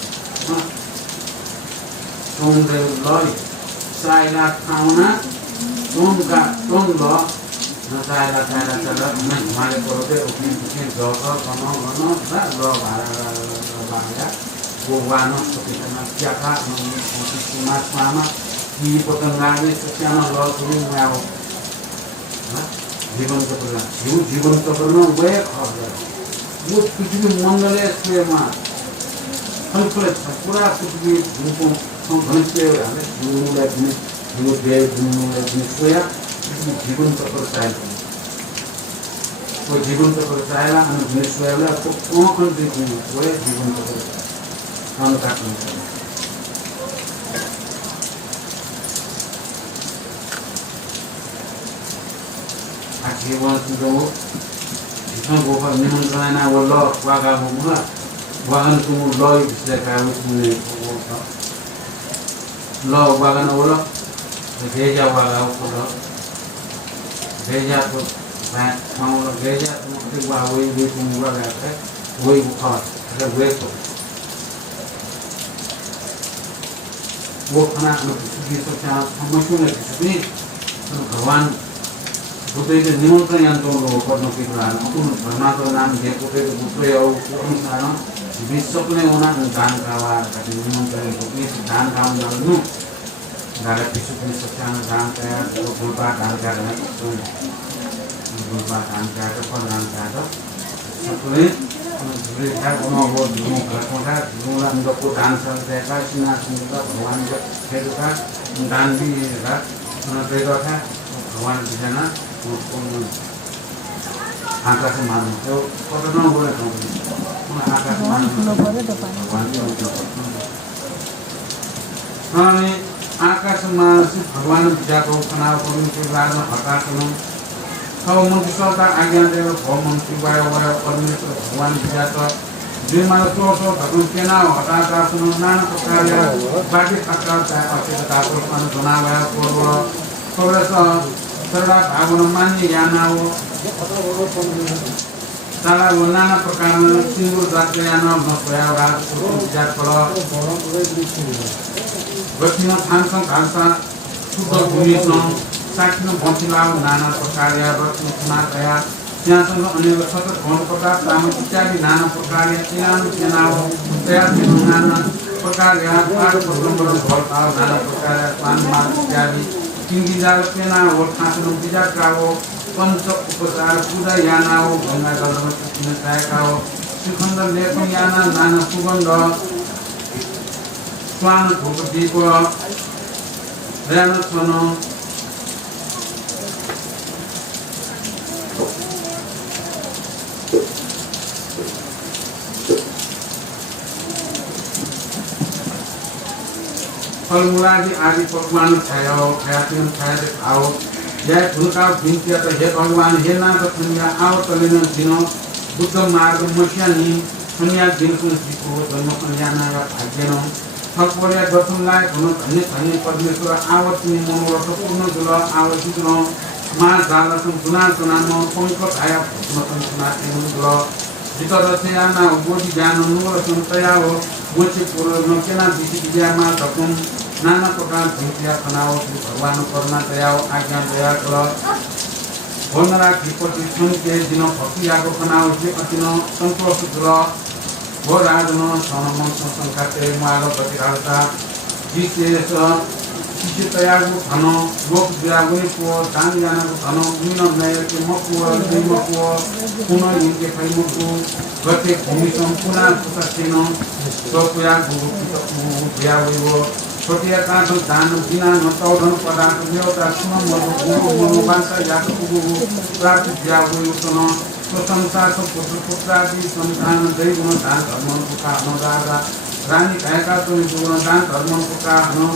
Tông đều lôi sai là thao na tông cả tông lo nó sai là mình mà để có thể opinion do có nó rất lo và ya bukan seperti siapa mas mama di pertengahan sekian lo turun mau जीवन को करना जीवन को करना way खाया वो कुछ भी मंगले से मां हम पूरा कुछ भी उनको हम घंटे हो रहा है जो दे सोया जीवन को करता है वो जीवन को करता है हम घंटे सोया वाला तो कौन देखने वो जीवन को करता है हम काटने Akibat itu, itu bukan nimentran awal waga bumula, wagan tu loi bisa kau semua lo wagan awal, gereja waga awal, gereja tu mat mau gereja tu mesti wahai itu waga apa, wahai bukan, ada wahai tu, bukan nak begitu cara macam ni, kawan बुद्धि के निमंत्रण यंत्रों को करने की plan उन परमात्मा नाम जे बुद्धि के बुद्धि और अनुसार विश्व में होना दान कावा कभी निमंत्रण को भी दान काम जानु दारा पिछु में सच्चान दान किया तो गुलबा दान किया ना तो गुलबा दान किया तो पर दान किया तो सबने बुद्धि का वो दुनु करता दुनुला हम को दान कर देगा सिना सिना भगवान का खेल का दान भी है ना देगा था भगवान की जाना आकाश मान तो पता बोले तो आकाश मान आकाश मान से भगवान पूजा को तनाव करूं के बाद में हटा करूं तो मंत्र का आज्ञा दे भगवान मंत्र वाया परमेश्वर भगवान पूजा तो जो मानो तो भगवान के नाम हटा का सुनो नाना प्रकार बाकी प्रकार चाहे अच्छे तापर मान बनाया पूर्व थोड़ा सा सरला भागवत मान्य ज्ञान हो साला वो नाना प्रकार में सिंगल जात ज्ञान हो नोया रात पूजा करो बच्चियों थांसन थांसा शुद्ध भूमि सं साकिनो बंचिलाओ नाना प्रकार या बच्चियों सुना गया यहाँ से अनेक सतत भवन प्रकार ताम इत्यादि नाना प्रकार या ज्ञान हो तैयार नाना प्रकार या पार प्रबंधन भरता नाना प्रकार पान माल इत्यादि किंगी जाल पेना वो खासनो बिजार का वो पंच उपचार पूजा याना वो गंगा जल में किने चाय का वो सुखंदर लेखन याना नाना सुगंध स्वान धूप दीप रैनत सनो फलमूलादि आदि पकवान खाओ खायातिन खायाते खाओ जय भूलका भिन्तिया तो हे भगवान हे नाथ पुण्य आओ तलेन दिनो बुद्ध मार्ग मसियानी पुण्य दिनको जीको जन्म कल्याणा या भाग्यनो फलपोले दतुनलाई धन धन्य परमेश्वर आवतिनी मनोरथ पूर्ण जुल आवतिनो मा जालसं गुना गुनानो पंक आया भूतमतन सुनाते जुल जितरथयाना बोधि ज्ञान नुरसं तया हो मोचे पूर्व केना दिशि विद्यामा धकुम नाना प्रकार भिन्तिया तनाव भगवान करुणा दया आज्ञा दया कर भोनरा कृपति सुनके दिन भक्ति आगो तनाव जे अतिनो संतोष जुल भो राजनो सनमन संकाते मालो प्रतिहारता जिसेस किसी तयागु धनो लोक दियागुनि को दान यानागु धनो मिन नय के मकु देमकु पुन इनके फैमुकु गते भूमि संपूर्ण पुतसिनो सोपुया गुरु पितकु दियावयो छोटिया काठो दान बिना नतौधन पदार्थ देवता सुन मधु गुरु मनोवांसा याकु गुरु प्राप्त दियावयो सुनो तो संसार को पुत्रादि संतान दैगुण दान धर्म पुका अनुरागा रानी कहका तो गुण दान धर्म पुका अनु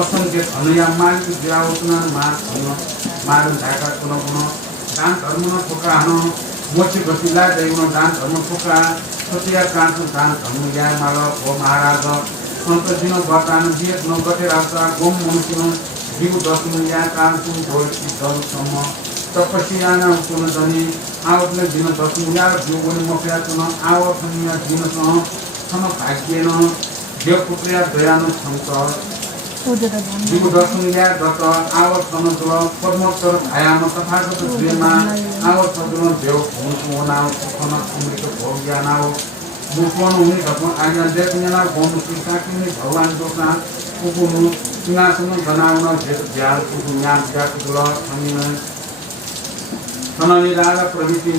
असंख्य धनया मालिक दियावतुन मारन ढाका कुन गुण दान धर्म पुका अनु मोची गतिला दैगुण दान धर्म पुका छोटिया काठो दान धर्म या माल ओ महाराज संत दिन बर्तान दिए न गते रास्ता गोम मनुष्य जीव दशम या कान तुम ढोल की दल सम्म तपस्या न कुन जनी आवतले दिन दशम या जोगुन मफिया तुन आवतनिया दिन सम भाग्यन देव पुत्रिया दयानु संत सोधेर भन्नु जीव दर्शनले दत्त आवत समुद्र पद्मोत्तर छायामा तथागत प्रेममा आवत समुद्र देव हुनु नाउ सुखन अमृत भोग्या नाउ मुखवन हुने घटना आज्ञा देखिनेला भन्नु सिकाकिने भगवान दोसा कुकुनु सिंहासन बनाउन झ्याल कुकु ज्ञान जाति गुल सननी राजा प्रवृत्ति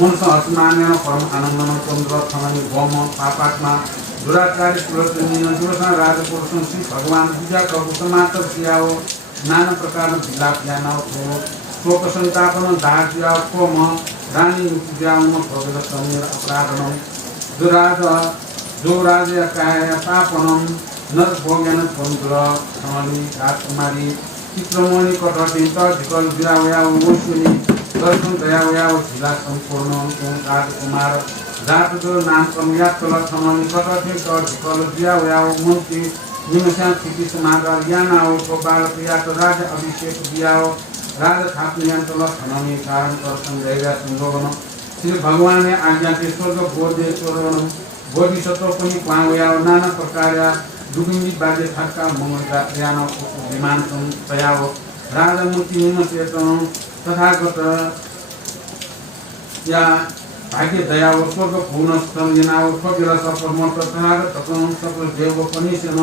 मनुष्य हसमान्य परम आनन्दमा चन्द्र थमनी गम पापात्मा दुराचारी पुरस्कृत दुर्सा राजा पुरुष श्री भगवान पूजा कबु समातर सियाओ नाना प्रकार विलाप ज्ञान हो शोक संतापन दाज्या कोम रानी पूजाउन प्रवेश समीर अपराधन जो राजा काय पापनम नर भोग्यन चन्द्र थमनी राजकुमारी चित्रमणि कटटिन्त ढिकल बिरावया वंशुनी दर्शन दयावया झिला सम्पूर्ण राजकुमार जातको नाम कन्यातल थमनी कटटिन्त ढिकल बिरावया मन्त्री निमस्या स्थिति समागर याना हो बालक यात राजा अभिषेक बियाओ राजा थाप्नियन्तल थमनी कारण दर्शन दया संभोगन श्री भगवान ने आज्ञा के स्वर्ग बोधे चोरवन बोधिसत्व पनि पावया नाना प्रकार दुगुनी बाजे थाका मंगलका याना विमान तयाओ राजा मूर्ति निमसेतन तथागत या भाग्य दयाओ स्वर्ग पूर्ण स्थलिनाओ कपिला सपमत तथागत तपन सकल देव पनि सेन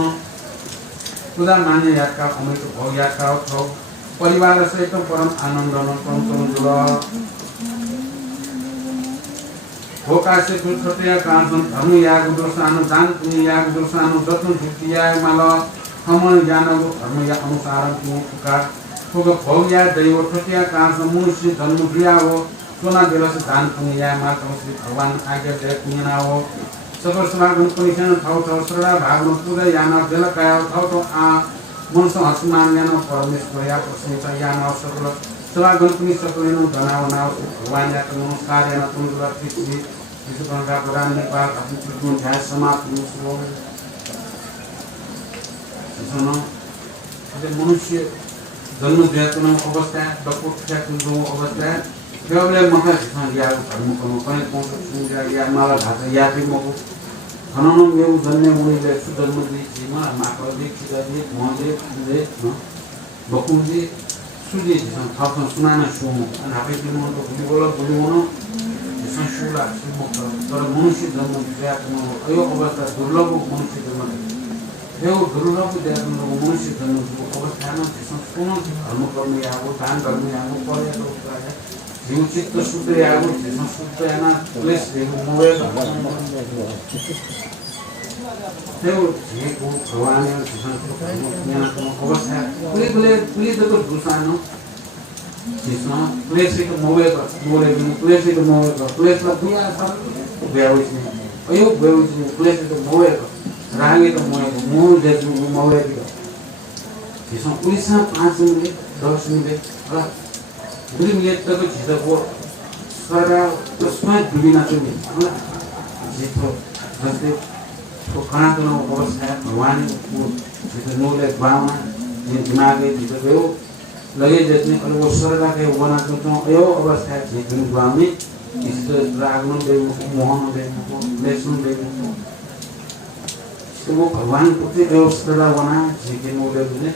पूजा मान्य याका अमृत भोग याका थौ परिवार सहित परम आनन्द न परम भोकासे छोटे कान्छन् धर्म याग दोषानु दान पुण्य याग दोषानु जत्न झुक्ति याग माल हमन ज्ञानको धर्म या अनुसार को पुकार ठोक भोग या दैव छोटे कान्छ मनुष्य जन्म क्रिया हो सोना बेलस दान पुण्य या माल श्री भगवान आज्ञा दे पुण्य हो सकल समागम पनि छैन ठाउँ ठाउँ श्रद्धा भावना पूजा यान बेलकाया ठाउँ ठाउँ आ मनुष्य हसमान यान परमेश्वर या प्रशंसा यान सकल समागम पनि सकलेन धनावना भगवान या नमस्कार यान तुमरा पृथ्वी विश्वका प्रधान नेपाल आफ्नो पृथ्वी ध्यान समाप्त हुनु मनुष्य जन्म दिएको अवस्था डकुट ठ्याक्नु अवस्था केवल मका या धर्म कोन पनि पहुँच या माला भाषा या पनि मको खनन यो जन्म मुनिले सुजन्म दिमा माको दीक्षित दि मले दे बकुजी सुजे थप सुनाना सुमो नापे दिनु तो बुलिबोला संशुला सुमुख तर मनुष्य जन्म दिएको यो अवस्था दुर्लभ मनुष्य जन्म यो दुर्लभ दिएको मनुष्य जन्म अवस्थामा सम्पूर्ण धर्म कर्म यागो दान कर्म यागो पर्यटक जीव चित्त शुद्ध यागो संस्कृत याना प्लेस देखो मोबाइल त्यो जेको भगवान यहाँ अवस्था पुलिस तो दुसानो जिसमा प्लेस के मोबाइल प्लेस के मोबाइल प्लेस ला दुनिया सब बेहोश नहीं अयो बेहोश नहीं प्लेस के मोबाइल रांगे तो मोबाइल जैसे मोबाइल जिसमा पुलिस 5 मिनट 10 मिनट र 2 मिनट तक छिटो को सारा त्यसमा दुबिना चाहिँ जितो जस्तै तो कहाँ तो अवस्था भगवान को जितो नोले बामा दिमागे जितो गयो लगे जितने और वो स्वर्ग के बना तो यो अवस्था जितने बामी इस रागन दे मोहन दे लेसन दे तो वो भगवान को जो स्वर्ग बना जितने मोले ने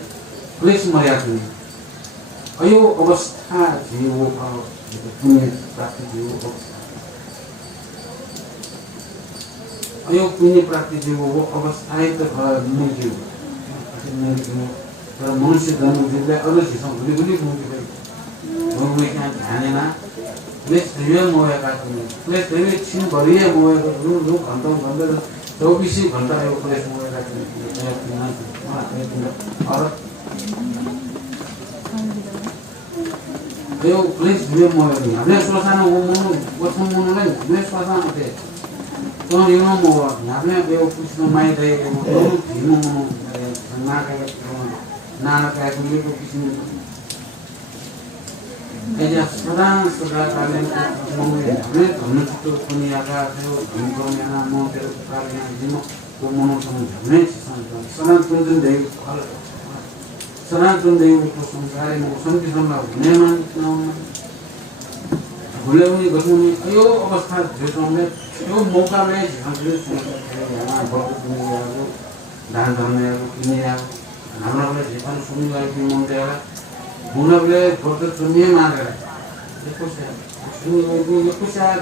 प्लेस मर्यादा नहीं अयो अवस्था जीवो पुण्य प्राप्ति जीवो अयो पुण्य प्राप्ति जीवो वो अवस्था तो मुझे तर मनुष्य जन्म दिले अरु सिसं गुली मुझे क्या ध्यान ना प्लेस दिए मोया का प्लेस दिए छिन भरिए मोया को दो घंटा 24 घंटा यो प्लेस मोया का और यो प्लेस दिए मोया नि हामीले सोचान वो मनु वचन मनुलाई हामीले सोचान थे तो यो मोया हामीले यो कृष्ण माइ दे यो हिमो ना का नाना का कुली को किसी एजा सदा काले मोया हामीले धन तो पनि आका थियो हिमको याना म तेरो कार्य जिम को मनु हामीले सनातन दे सनातन देव को संसार में संति सम्ला नेमान भुलेउनी गर्नुनी यो अवस्था जो हामीले यो मौका में हामीले यहाँ बहुत दुनियाको दान धर्महरू किनेर हाम्रोले जे पनि सुनिरहेको मन्दिर हुनले फोटो चुनिए मारेर सुनिरहेको कुसाएर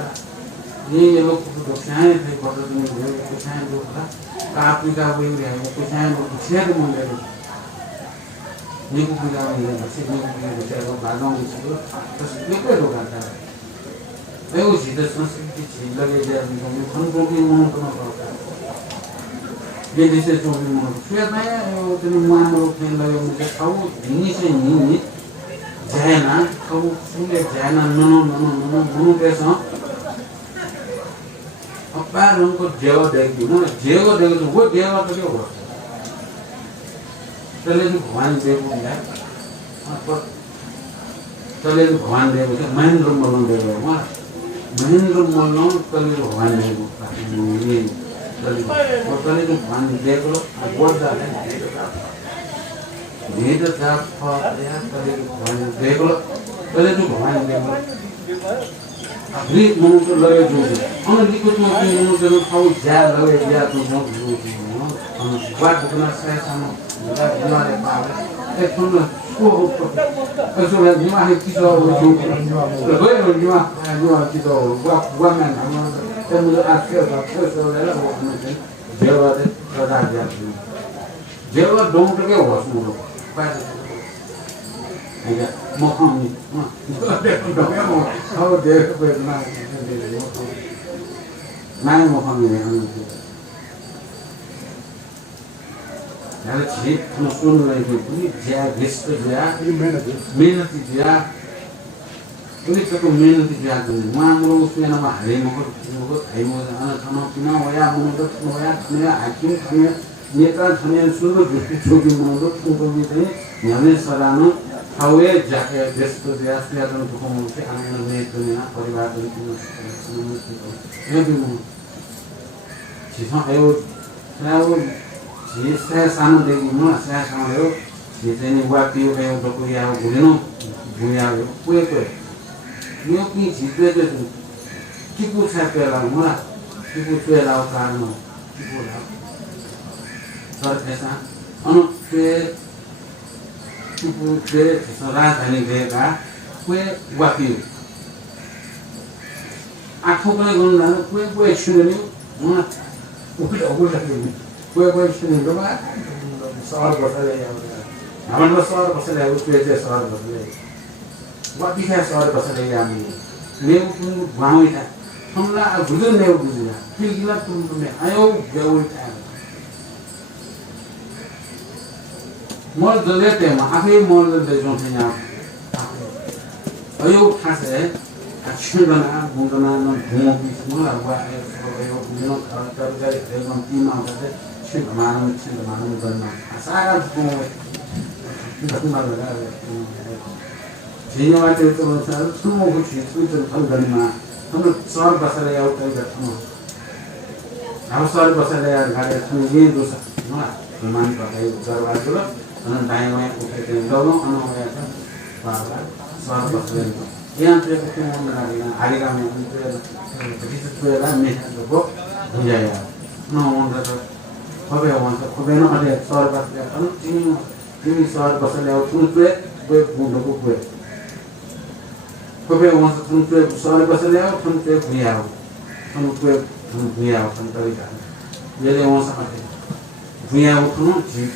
ये लोग कुसाए थे फोटो चुनिए कुसाए लोग था काफी का वही है कुसाए लोग शेर मंदिर ये को पूजा नहीं है बस ये को पूजा लोग बालों में से तो ये कोई लोग आता है ये उसी तरह संस्कृति चीज लगे जाए हम को भी मन करना पड़ता है ये जैसे जो भी मन फिर मैं वो तो मान लो खेल लगे मुझे खाओ नहीं से नहीं जाए ना खाओ सुने जाए ना नो कैसा अब पैर उनको जेवा देगी ना जेवा देगी तो वो जेवा तो क्या हुआ चले जो भगवान देव है चले जो भगवान देव है महेंद्र मल्लों देव है वहाँ महेंद्र मल्लों चले जो भगवान देव ये चले और चले जो भगवान देव लो बहुत ज़्यादा ये तो जाप फाड़ यार चले जो भगवान देव लो चले जो भगवान देव लो अभी मनु तो लगे जो है हम लिखो तो अपनी मनु तो खाओ जा लगे जा तो बहुत जो है हम बात करना सही समय हमारे पास एक तो वो ऐसे में दिमाग की तो वो जो लगे वो दिमाग की तो वो मैं हम तो मुझे आज के बाद तो है वो हमें जेवा दे प्रदान किया जेवा डोंट के वो सुनो बात मोहम्मद how dare you मैं मोहम्मद है हम यार जी हम सुन रहे हैं कि क्या व्यस्त क्या मेहनत क्या उन्हें तो मेहनत क्या करनी वहाँ हम लोग उसमें ना हरे मगर हरे मगर अना खाना पीना होया मनोरथ होया खाने आकिम खाने नेता खाने सुनो जो भी मनोरथ उनको भी थे यानी सराहना हावे जाके व्यस्त क्या स्त्रियां तो मुझे आनंद में दुनिया परिवार में ये भी मुझे चीज़ों है वो जिससे सामने देखी ना से सामने हो जिसे नहीं हुआ पियो पे वो तो कोई आओ बुझनो बुझा हो कोई ये की चीज़ें तो किपु से पहला मुरा किपु पहला कारण हो किपु ला सर ऐसा अनुपे किपु से राजधानी देगा कोई वापियो आँखों पर गुंडा कोई छुने मुरा ऊपर लगे कोई छुने तो बात सवाल बता रहे हैं हमारे सवाल बता रहे हैं उसके लिए सवाल बता रहे हैं वापी है सवाल बता रहे हैं हमें मैं उन गाँव ही था हमला गुजर नहीं गुजरा फिर गिला तुम्हें आयो गए था मॉल जलेते हैं आगे मॉल जलते जो थे यहाँ आयो खासे अच्छे बना बुंदना न घूमो भी सुना हुआ है आयो बुंदना कर कर एकदम टीम आते थे छिंदमानम करना सारा घूमो घटना लगा जीने वाले तो सारा सुनो कुछ चीज़ तो हम करना हम सवाल बसले यार उतर जाते हैं हम सवाल बसले यार घाटे हम ये दोस्त ना मान पाते हैं जरवाज लो अनंत टाइम में उठे थे दोनों अनोखे था बाबा सवाल बसले यहाँ पे कुछ मन लगा देना आगे का में जिस तरह का में जो बुझाया ना मन तो खबे वन तो खबे ना अरे सवाल बसले अपन तीन सवाल बसले और तुम पे वे बुंदों को पे खबे वन तो तुम पे सवाल बसले और तुम पे बुझाया तुम बुझाया तुम तभी जाने ये ले वन समझे बुझाया तुम जी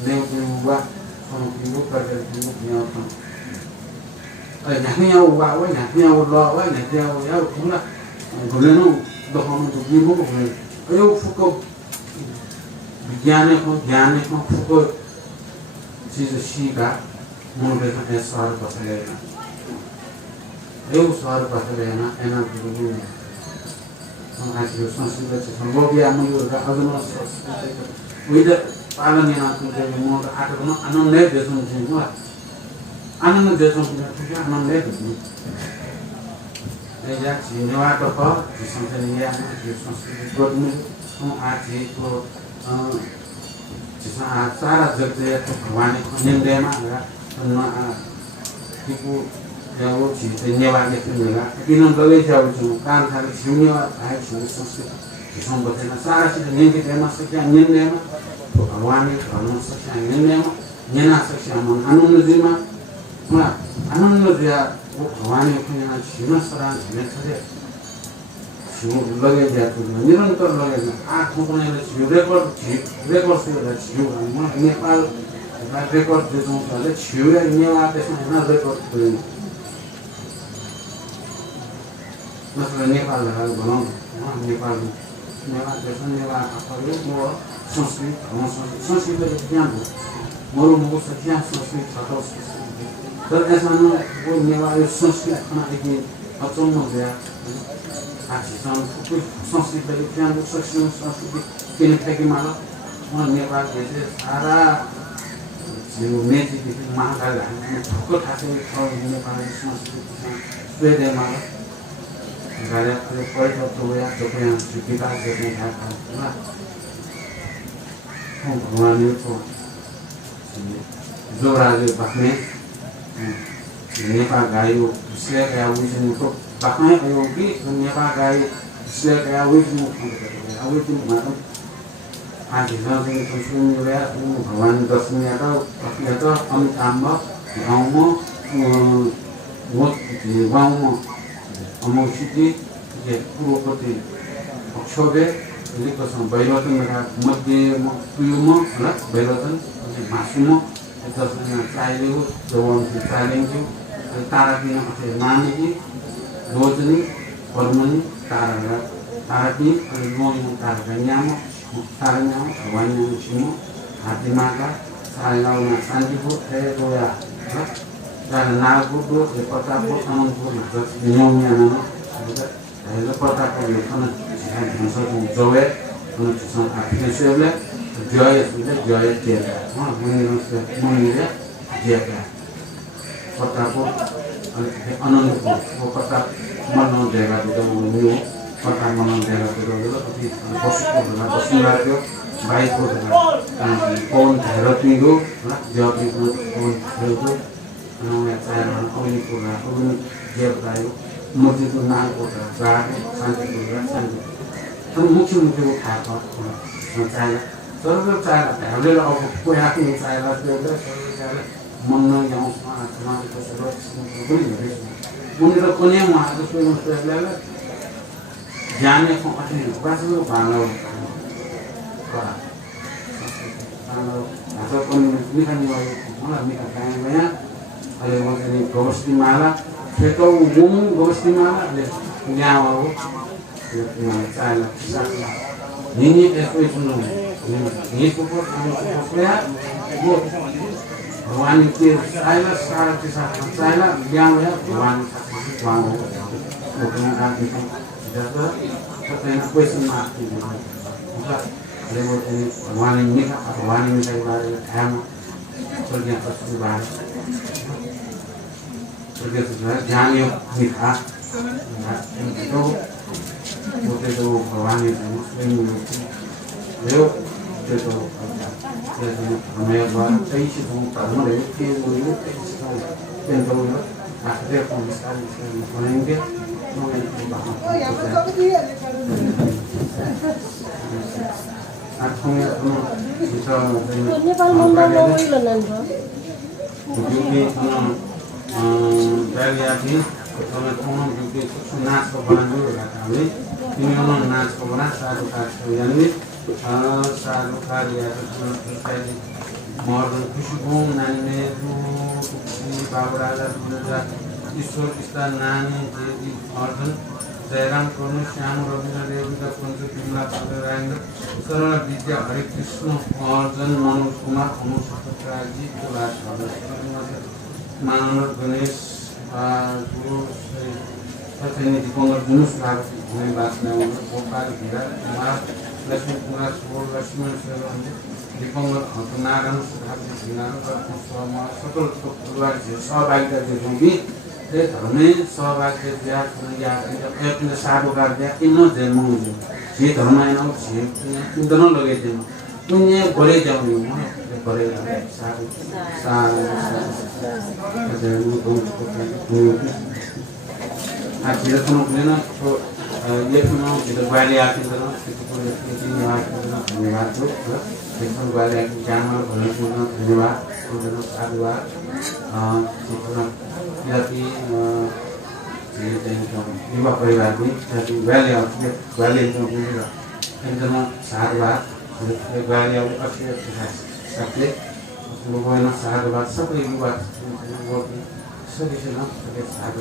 नहीं बुझा तुम बुझो करके बुझाया तुम nhạc nhau vào với nhạc nhau lo với nhạc nhau nhau cũng là còn lên nó được không được gì cũng phải yêu phụ cô ज्ञान को फुको चीज़ सीखा मन में तो ऐसा स्वार पसंद ना ये स्वार पसंद है ना ऐना तो भी नहीं हम आज जो संस्कृत से हम लोग या हम लोग का अगुना संस्कृत वो इधर पालन यहाँ तो जो मन का आठ बना आनंद ले जैसे मुझे हुआ आनंद जैसे मुझे तो क्या आनंद ले ये यार चीज़ वाला तो पर जिसमें से ये आना जो संस्कृत को मुझे हम आज ये तो जिसमें आज सारा जगत है तो भगवान को निंदे मांगा तो किपु या वो चीज़ निंदे वाले तो निंदा किन्हों गले जाओ जो काम था कि निंदे वाले आए जो संस्कृत जिसमें बच्चे ना सारा चीज़ निंदे के मास क्या निंदे ना भगवान धर्म सक्छ नेना सक्छ मन आनन्दजीमा पुरा आनन्द दिया वो भगवान अपने जीवन सरान झेले छे छिउ लगे दिया तो निरंतर लगे आँख मुकने छिउ रेकर्ड से छिउ म नेपाल रेकर्ड देतो भने छिउ रे नेवा त्यसमा हैन रेकर्ड गर्नु मतलब नेपाल भनौँ नेपाल नेवा देश नेवा आफैले म संस्कृत ज्ञान हो मरु मुख सत्या संस्कृत छटो तर यसमा वो नेवा यो संस्कृत खाना देखि अचम्म दिया आछिसन संस्कृत ज्ञान हो संस्कृति केने ठेकी माला म नेपाल देश सारा यो मेची देखि महाकाल हामी ठक्क ठासे नेपाल संस्कृति स्वेदे माला गरे पहिलो तो या तो यहाँ विकास गर्ने था भगवान को जो राजे बख्ने नेपाल गायो इसलिए क्या हुई को बख्ने आयो कि नेपाल गायो इसलिए क्या हुई अभी तुम मतलब आज जब तुम सुन रहे हो भगवान दर्शन या तो हम काम गाँव में गाँव में अमौसिकी ये पूर्वपति अक्षोभे लिखोसँग बैलतनका मध्येमा पुयुमा होला बैलतन मासुमा दसजना चाहिएको जवान चाहिएको तारा दिन अथे नानी रोजनी परमनी तारा तारापी अनि मोनी तारा न्याम तारा न्याम भगवान न्याम छिमो हातीमाका साइलाउना शान्तिपुर रोया होला dan nago do e kota ko anon ko na nyom ya na e kota ko le kana han so ko jowe no so a sele joye te ha muni no se muni ya je ka kota ko anon ko kota mano jega do mu kota mano jega do ati bosu ko na bosu la yo bai ko na kon therapy go na job ko kon therapy namanya saya ini pura ini dia bertayu mesti itu naik pura berani santai itu mungkin apa saya terus saya kalau aku punya aku saya sudah saya mana yang cuma itu sudah boleh mungkin itu punya mah itu sudah lelah jangan yang macam pas itu bangau atau pun ini kan malah ini kan banyak ada macam Gosti Mala, kita umum Gosti Mala, ada nyawa, saya ini itu ini pupuk saya, Bawaan itu saya secara kisah saya yang ya bawaan bawaan bukan kan itu tidak terkena kuesin mati bukan lewat ini bawaan ini saya balik ham pergi atas balik pergi sebenarnya jangan yang nikah itu bukan itu bawaan itu muslim lewat itu हमें बार कई चीज़ों का हमारे के लिए in दोनों आखिर को मिसाल बनाएंगे तो मैं नेपाल मन्दिर नगरी लन्डन भयो क्योंकि डालिया भी तो मैं कौन क्योंकि नाच को बनाने लगा था मैं इन्होंने नाच को बना साधु का यानी साधु का लिया तो पहले मॉडर्न खुशबू नानी बाबराला दुर्गा ईश्वर किस्ता नानी देवी मॉडर्न जयराम करुण श्याम रविन्द्र देवता पंच पिमला पदरायंद्र सरल विद्या हरे कृष्ण अर्जन मनोज कुमार अमर सत्यराजी कुलास मानव गणेश गुरु सत्यनी दिपंकर जुनुस लागती हमें बात में गोपाल हीरा कुमार लक्ष्मी कुमार सुबोध लक्ष्मण सेवन दिपंकर नारायण सुधाकर हीरा सकल परिवार सहभागिता देखूंगी धर्मे सहभागिता दिया साधुकार दिया इन जन्म जे धर्म इंधन लगे जन्म पुण्य बड़े जाऊंगी बड़े साधु आखिर तो ना लेख्नुमा भित्र ग्वाली आफिन्तमा धन्यवाद छु र लेख्नु ग्वाली आफि ज्ञानमा भनिपूर्ण धन्यवाद साधुवाद किराती युवा परिवार पनि किराती ग्वाली आउँछ ग्वाली एकदम साधुवाद ग्वाली आउँछ अक्षय सबले गएन साधुवाद सबै युवा सबै साधु